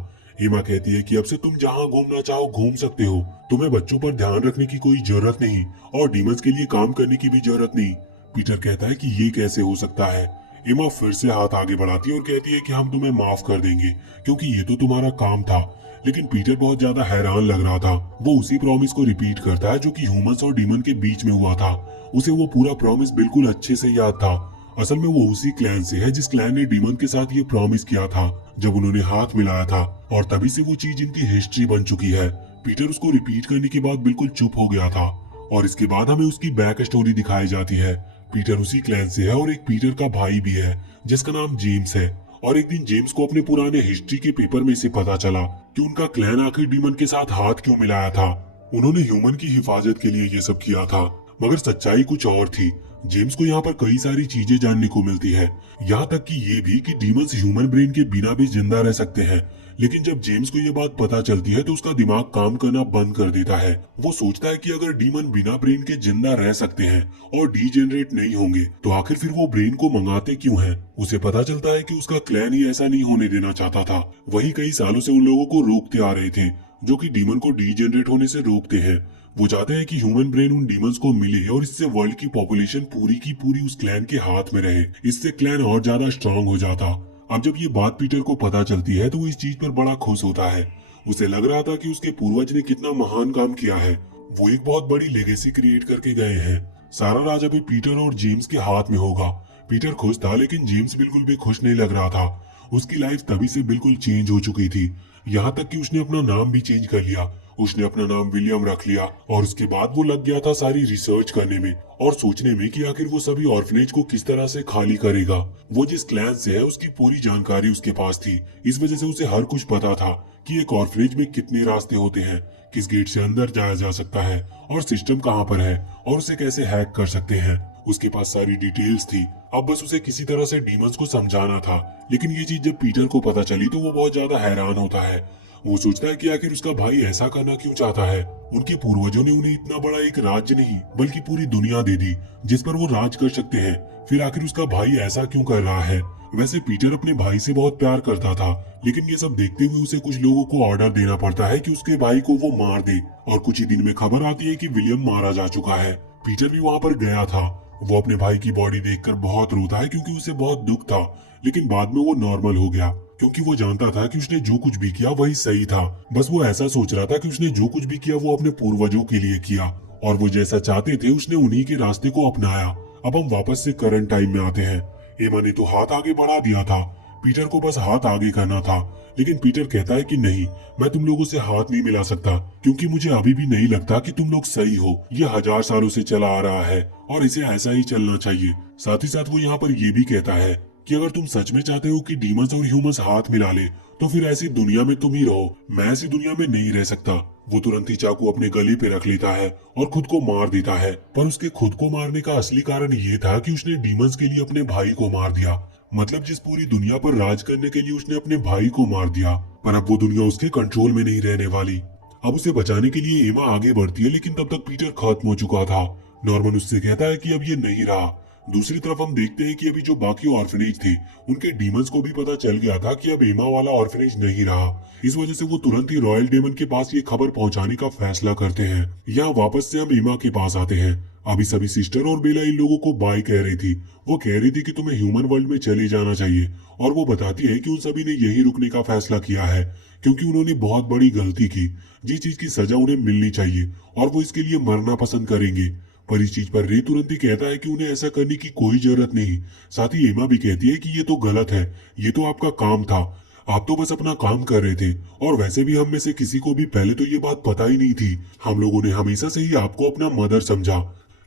एमा कहती है कि अब से तुम जहाँ घूमना चाहो घूम सकते हो, तुम्हें बच्चों पर ध्यान रखने की कोई जरूरत नहीं और डीमंस के लिए काम करने की भी जरूरत नहीं। पीटर कहता है कि ये कैसे हो सकता है। एमा फिर से हाथ आगे बढ़ाती है और कहती है कि हम तुम्हें माफ कर देंगे क्योंकि ये तो तुम्हारा काम था। लेकिन पीटर बहुत ज्यादा हैरान लग रहा था। वो उसी प्रॉमिस को रिपीट करता है जो कि ह्यूमंस और डीमन के बीच में हुआ था। उसे वो पूरा प्रॉमिस बिल्कुल अच्छे से याद था। असल में वो उसी क्लैन से है जिस क्लैन ने डीमन के साथ ये प्रॉमिस किया था जब उन्होंने हाथ मिलाया था, और तभी से वो चीज इनकी हिस्ट्री बन चुकी है। पीटर उसको रिपीट करने के बाद बिल्कुल चुप हो गया था और इसके बाद हमें उसकी बैक स्टोरी दिखाई जाती है। पीटर उसी क्लैन से है और एक पीटर का भाई भी है जिसका नाम जेम्स है। और एक दिन जेम्स को अपने पुराने हिस्ट्री के पेपर में से पता चला कि उनका क्लैन आखिर डीमन के साथ हाथ क्यों मिलाया था। उन्होंने ह्यूमन की हिफाजत के लिए ये सब किया था, मगर सच्चाई कुछ और थी। जेम्स को यहाँ पर कई सारी चीजें जानने को मिलती है, यहाँ तक कि ये भी कि डीमंस ह्यूमन ब्रेन के बिना भी जिंदा रह सकते हैं। लेकिन जब जेम्स को ये बात पता चलती है तो उसका दिमाग काम करना बंद कर देता है। वो सोचता है कि अगर डीमन बिना ब्रेन के जिंदा रह सकते हैं और डीजेनरेट नहीं होंगे तो आखिर फिर वो ब्रेन को मंगाते क्यों हैं। उसे पता चलता है कि उसका क्लैन ही ऐसा नहीं होने देना चाहता था। वही कई सालों से उन लोगों को रोकते आ रहे थे जो कि डीमन को डीजेनरेट होने से रोकते हैं। वो चाहते हैं कि ह्यूमन ब्रेन उन डीमंस को मिले और इससे वर्ल्ड की पॉपुलेशन पूरी की पूरी उस क्लैन के हाथ में रहे। इससे क्लैन और ज्यादा स्ट्रांग हो जाता। अब जब ये बात पीटर को पता चलती है तो वो इस चीज पर बड़ा खुश होता है। उसे लग रहा था कि उसके पूर्वज ने कितना महान काम किया है। वो एक बहुत बड़ी लेगेसी क्रिएट करके गए हैं। सारा राज अभी पीटर और जेम्स के हाथ में होगा। पीटर खुश था लेकिन जेम्स बिल्कुल भी खुश नहीं लग रहा था। उसकी लाइफ तभी से बिल्कुल चेंज हो चुकी थी, यहाँ तक कि उसने अपना नाम भी चेंज कर लिया। उसने अपना नाम विलियम रख लिया और उसके बाद वो लग गया था सारी रिसर्च करने में और सोचने में कि आखिर वो सभी ऑर्फनेज को किस तरह से खाली करेगा। वो जिस क्लैन से है उसकी पूरी जानकारी उसके पास थी। इस वजह से उसे हर कुछ पता था कि एक ऑर्फनेज में कितने रास्ते होते हैं, किस गेट से अंदर जाया जा सकता है और सिस्टम कहाँ पर है और उसे कैसे हैक कर सकते हैं। उसके पास सारी डिटेल्स थी। अब बस उसे किसी तरह से डीमंस को समझाना था। लेकिन ये चीज जब पीटर को पता चली तो वो बहुत ज्यादा हैरान होता है। वो सोचता है कि आखिर उसका भाई ऐसा करना क्यों चाहता है। उनके पूर्वजों ने उन्हें इतना बड़ा एक राज्य नहीं बल्कि पूरी दुनिया दे दी जिस पर वो राज कर सकते हैं, फिर आखिर उसका भाई ऐसा क्यों कर रहा है। वैसे पीटर अपने भाई से बहुत प्यार करता था, लेकिन ये सब देखते हुए उसे कुछ लोगों को ऑर्डर देना पड़ता है कि उसके भाई को वो मार दे। और कुछ ही दिन में खबर आती है कि विलियम मारा जा चुका है। पीटर भी वहाँ पर गया था। वो अपने भाई की बॉडी देखकर बहुत रोता है क्योंकि उसे बहुत दुख था, लेकिन बाद में वो नॉर्मल हो गया क्योंकि वो जानता था कि उसने जो कुछ भी किया वही सही था। बस वो ऐसा सोच रहा था कि उसने जो कुछ भी किया वो अपने पूर्वजों के लिए किया और वो जैसा चाहते थे उसने उन्हीं के रास्ते को अपनाया। अब हम वापस से करंट टाइम में आते हैं। एमा ने तो हाथ आगे बढ़ा दिया था, पीटर को बस हाथ आगे करना था। लेकिन पीटर कहता है कि नहीं, मैं तुम लोगों से हाथ नहीं मिला सकता क्योंकि मुझे अभी भी नहीं लगता कि तुम लोग सही हो। ये 1000 सालों से चला आ रहा है और इसे ऐसा ही चलना चाहिए। साथ ही साथ वो यहाँ पर ये भी कहता है कि अगर तुम सच में चाहते हो कि डीमंस और ह्यूमंस हाथ मिला ले तो फिर ऐसी दुनिया में तुम ही रहो, मैं ऐसी दुनिया में नहीं रह सकता। वो तुरंत ही चाकू अपने गले पे रख लेता है और खुद को मार देता है। पर उसके खुद को मारने का असली कारण ये था कि उसने डीमंस के लिए अपने भाई को मार दिया। मतलब जिस पूरी दुनिया पर राज करने के लिए उसने अपने भाई को मार दिया। पर अब वो दुनिया उसके कंट्रोल में नहीं रहने वाली। अब उसे बचाने के लिए एमा आगे बढ़ती है, लेकिन तब तक पीटर खत्म हो चुका था। नॉर्मन उससे कहता है कि अब ये नहीं रहा। दूसरी तरफ हम देखते हैं कि अभी जो बाकी ऑर्फनेज थे उनके डीमंस को भी पता चल गया था कि अब एमा वाला ऑर्फनेज नहीं रहा। इस वजह से वो तुरंत ही रॉयल डेमन के पास ये खबर पहुंचाने का फैसला करते हैं। यहाँ वापस से हम एमा के पास आते हैं। अभी सभी सिस्टर और बेला इन लोगों को बाय कह रही थी। वो कह रही थी कि तुम्हें ह्यूमन वर्ल्ड में चले जाना चाहिए और वो बताती है कि उन सभी ने यही रुकने का फैसला किया है क्योंकि उन्होंने बहुत बड़ी गलती की, जिस चीज की सजा उन्हें मिलनी चाहिए और वो इसके लिए मरना पसंद करेंगे। पर इस चीज पर रे तुरंत ही कहता है कि उन्हें ऐसा करने की कोई जरूरत नहीं। साथ ही एमा भी कहती है कि ये तो गलत है, ये तो आपका काम था, आप तो बस अपना काम कर रहे थे और वैसे भी हम में से किसी को भी पहले तो ये बात पता ही नहीं थी। हम लोगों ने हमेशा से ही आपको अपना मदर समझा।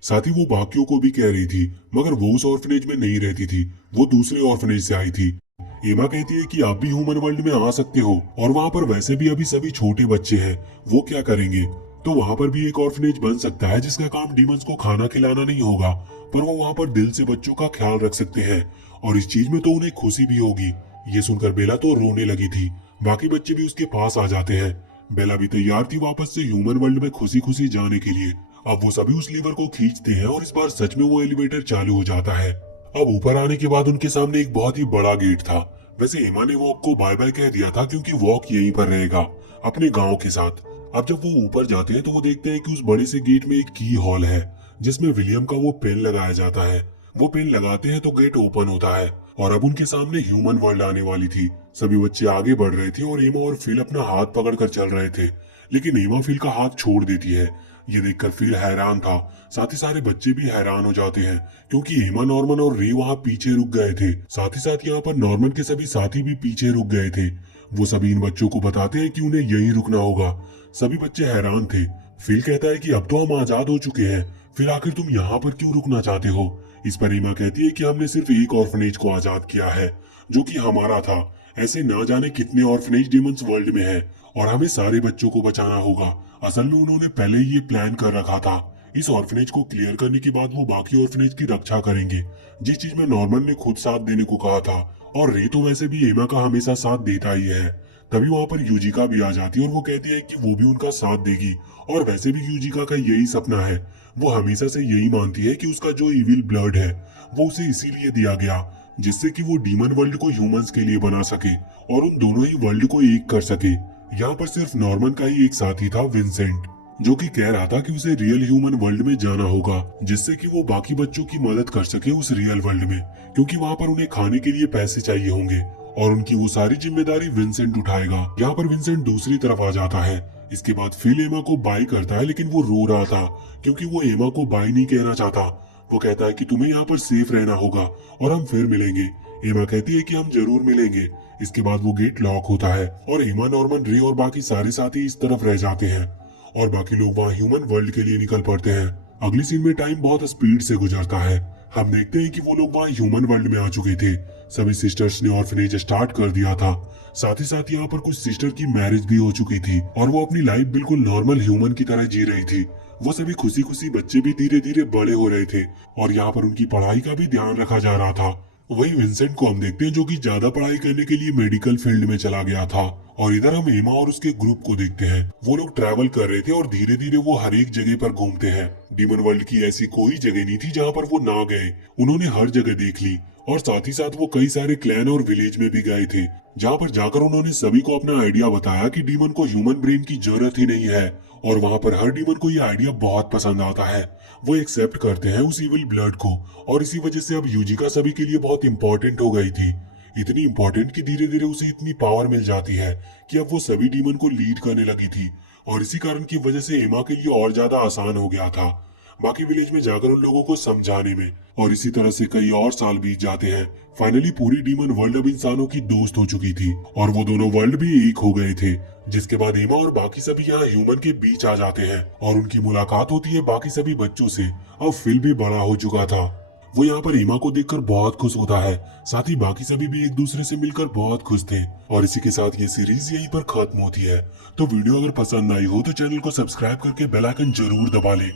साथ ही वो बाकियों को भी कह रही थी, मगर वो उस ऑर्फनेज में नहीं रहती थी, वो दूसरे ऑर्फनेज से आई थी। एमा कहती है कि आप भी ह्यूमन वर्ल्ड में आ सकते हो और वहाँ पर वैसे भी अभी सभी छोटे बच्चे हैं, वो क्या करेंगे। तो वहाँ पर भी एक ऑर्फनेज बन सकता है जिसका काम डीमंस को खाना खिलाना नहीं होगा, पर वो वहाँ पर दिल से बच्चों का ख्याल रख सकते हैं और इस चीज में तो उन्हें खुशी भी होगी। ये सुनकर बेला तो रोने लगी थी। बाकी बच्चे भी उसके पास आ जाते हैं। बेला भी तैयार थी वापस से ह्यूमन वर्ल्ड में खुशी खुशी जाने के लिए। अब वो सभी उस लीवर को खींचते हैं और इस बार सच में वो एलिवेटर चालू हो जाता है। अब ऊपर आने के बाद उनके सामने एक बहुत ही बड़ा गेट था। वैसे एमा ने वॉक को बाय बाय कह दिया था क्योंकि वॉक यहीं पर रहेगा अपने गांव के साथ। अब जब वो ऊपर जाते हैं तो वो देखते हैं कि उस बड़े से गेट में एक की हॉल है जिसमें विलियम का वो पेन लगाया जाता है। वो पेन लगाते हैं तो गेट ओपन होता है और अब उनके सामने ह्यूमन वर्ल्ड आने वाली थी। सभी बच्चे आगे बढ़ रहे थे और एमा और फिल अपना हाथ पकड़कर चल रहे थे, लेकिन एमा फिल का हाथ छोड़ देती है। ये देखकर फिल हैरान था, साथ ही सारे बच्चे भी हैरान हो जाते हैं क्योंकि एमा, नॉर्मन और रे वहां पीछे रुक गए थे। साथ ही साथ यहाँ पर नॉर्मन के सभी साथी भी पीछे रुक गए थे। वो सभी इन बच्चों को बताते हैं कि उन्हें यहीं रुकना होगा। सभी बच्चे हैरान थे। फिल कहता है कि अब तो हम आजाद हो चुके हैं, फिर आखिर तुम यहाँ पर क्यों रुकना चाहते हो। इस पर एमा कहती है कि हमने सिर्फ एक ऑर्फनेज को आजाद किया है जो कि हमारा था। ऐसे ना जाने कितने ऑर्फनेज डेमन्स वर्ल्ड में है और हमें सारे बच्चों को बचाना होगा। असल में उन्होंने पहले ही ये प्लान कर रखा था। इस ऑर्फनेज को क्लियर करने के बाद वो बाकी ऑर्फनेज की रक्षा करेंगे, जिस चीज में नॉर्मन ने खुद साथ देने को कहा था। और रे तो वैसे भी एमा का हमेशा साथ देता ही है। तभी वहां पर यूजिका भी आ जाती है और वो कहती है कि वो भी उनका साथ देगी। और वैसे भी यूजिका का यही सपना है, वो हमेशा से यही मानती है कि उसका जो इविल ब्लड है वो उसे इसीलिए दिया गया जिससे कि वो डीमन वर्ल्ड को ह्यूमंस के लिए बना सके और उन दोनों ही वर्ल्ड को एक कर सके। यहाँ पर सिर्फ नॉर्मन का ही एक साथी था, विंसेंट, जो कि कह रहा था कि उसे रियल ह्यूमन वर्ल्ड में जाना होगा जिससे कि वो बाकी बच्चों की मदद कर सके उस रियल वर्ल्ड में, क्योंकि वहाँ पर उन्हें खाने के लिए पैसे चाहिए होंगे और उनकी वो सारी जिम्मेदारी विंसेंट उठाएगा। यहाँ पर विंसेंट दूसरी तरफ आ जाता है। इसके बाद फिल एमा को बाय करता है, लेकिन वो रो रहा था क्योंकि वो एमा को बाय नहीं कहना चाहता। वो कहता है कि तुम्हें यहाँ पर सेफ रहना होगा और हम फिर मिलेंगे। एमा कहती है कि हम जरूर मिलेंगे। इसके बाद वो गेट लॉक होता है और एमा, नॉर्मन, रे और बाकी सारे साथी इस तरफ रह जाते हैं और बाकी लोग वहाँ ह्यूमन वर्ल्ड के लिए निकल पड़ते हैं। अगली सीन में टाइम बहुत स्पीड से गुजरता है। हम देखते हैं कि वो लोग वहाँ ह्यूमन वर्ल्ड में आ चुके थे। सभी सिस्टर्स ने ऑर्फनेज स्टार्ट कर दिया था। साथ ही साथ यहाँ पर कुछ सिस्टर की मैरिज भी हो चुकी थी और वो अपनी लाइफ बिल्कुल नॉर्मल ह्यूमन की तरह जी रही थी। वो सभी खुशी खुशी बच्चे भी धीरे धीरे बड़े हो रहे थे और यहाँ पर उनकी पढ़ाई का भी ध्यान रखा जा रहा था। वही विंसेंट को हम देखते हैं जो कि ज्यादा पढ़ाई करने के लिए मेडिकल फील्ड में चला गया था। और इधर हम एमा और उसके ग्रुप को देखते हैं। वो लोग ट्रैवल कर रहे थे और धीरे धीरे वो हर एक जगह पर घूमते हैं। डीमन वर्ल्ड की ऐसी कोई जगह नहीं थी जहाँ पर वो ना गए। उन्होंने हर जगह देख ली और साथ ही साथ वो कई सारे क्लैन और विलेज में भी गए थे, जहाँ पर जाकर उन्होंने सभी को अपना आइडिया बताया कि डीमन को ह्यूमन ब्रेन की जरूरत ही नहीं है। और वहाँ पर हर डीमन को ये आइडिया बहुत पसंद आता है। वो एक्सेप्ट करते हैं उस इविल ब्लड को और इसी वजह से अब यूजिका सभी के लिए बहुत इंपॉर्टेंट हो गई थी। इतनी इंपॉर्टेंट कि धीरे धीरे उसे इतनी पावर मिल जाती है कि अब वो सभी डीमन को लीड करने लगी थी और इसी कारण की वजह से एमा के लिए और ज्यादा आसान हो गया था बाकी विलेज में जाकर उन लोगों को समझाने में। और इसी तरह से कई और साल बीत जाते हैं। फाइनली पूरी डीमन वर्ल्ड अब इंसानों की दोस्त हो चुकी थी और वो दोनों वर्ल्ड भी एक हो गए थे। जिसके बाद एमा और बाकी सभी यहाँ ह्यूमन के बीच आ जाते हैं और उनकी मुलाकात होती है बाकी सभी बच्चों से। अब फिल भी बड़ा हो चुका था। वो यहाँ पर एमा को देखकर बहुत खुश होता है। साथ ही बाकी सभी भी एक दूसरे से मिलकर बहुत खुश थे। और इसी के साथ ये सीरीज यहीं पर खत्म होती है। तो वीडियो अगर पसंद आई हो तो चैनल को सब्सक्राइब करके बेल आइकन जरूर दबा लें।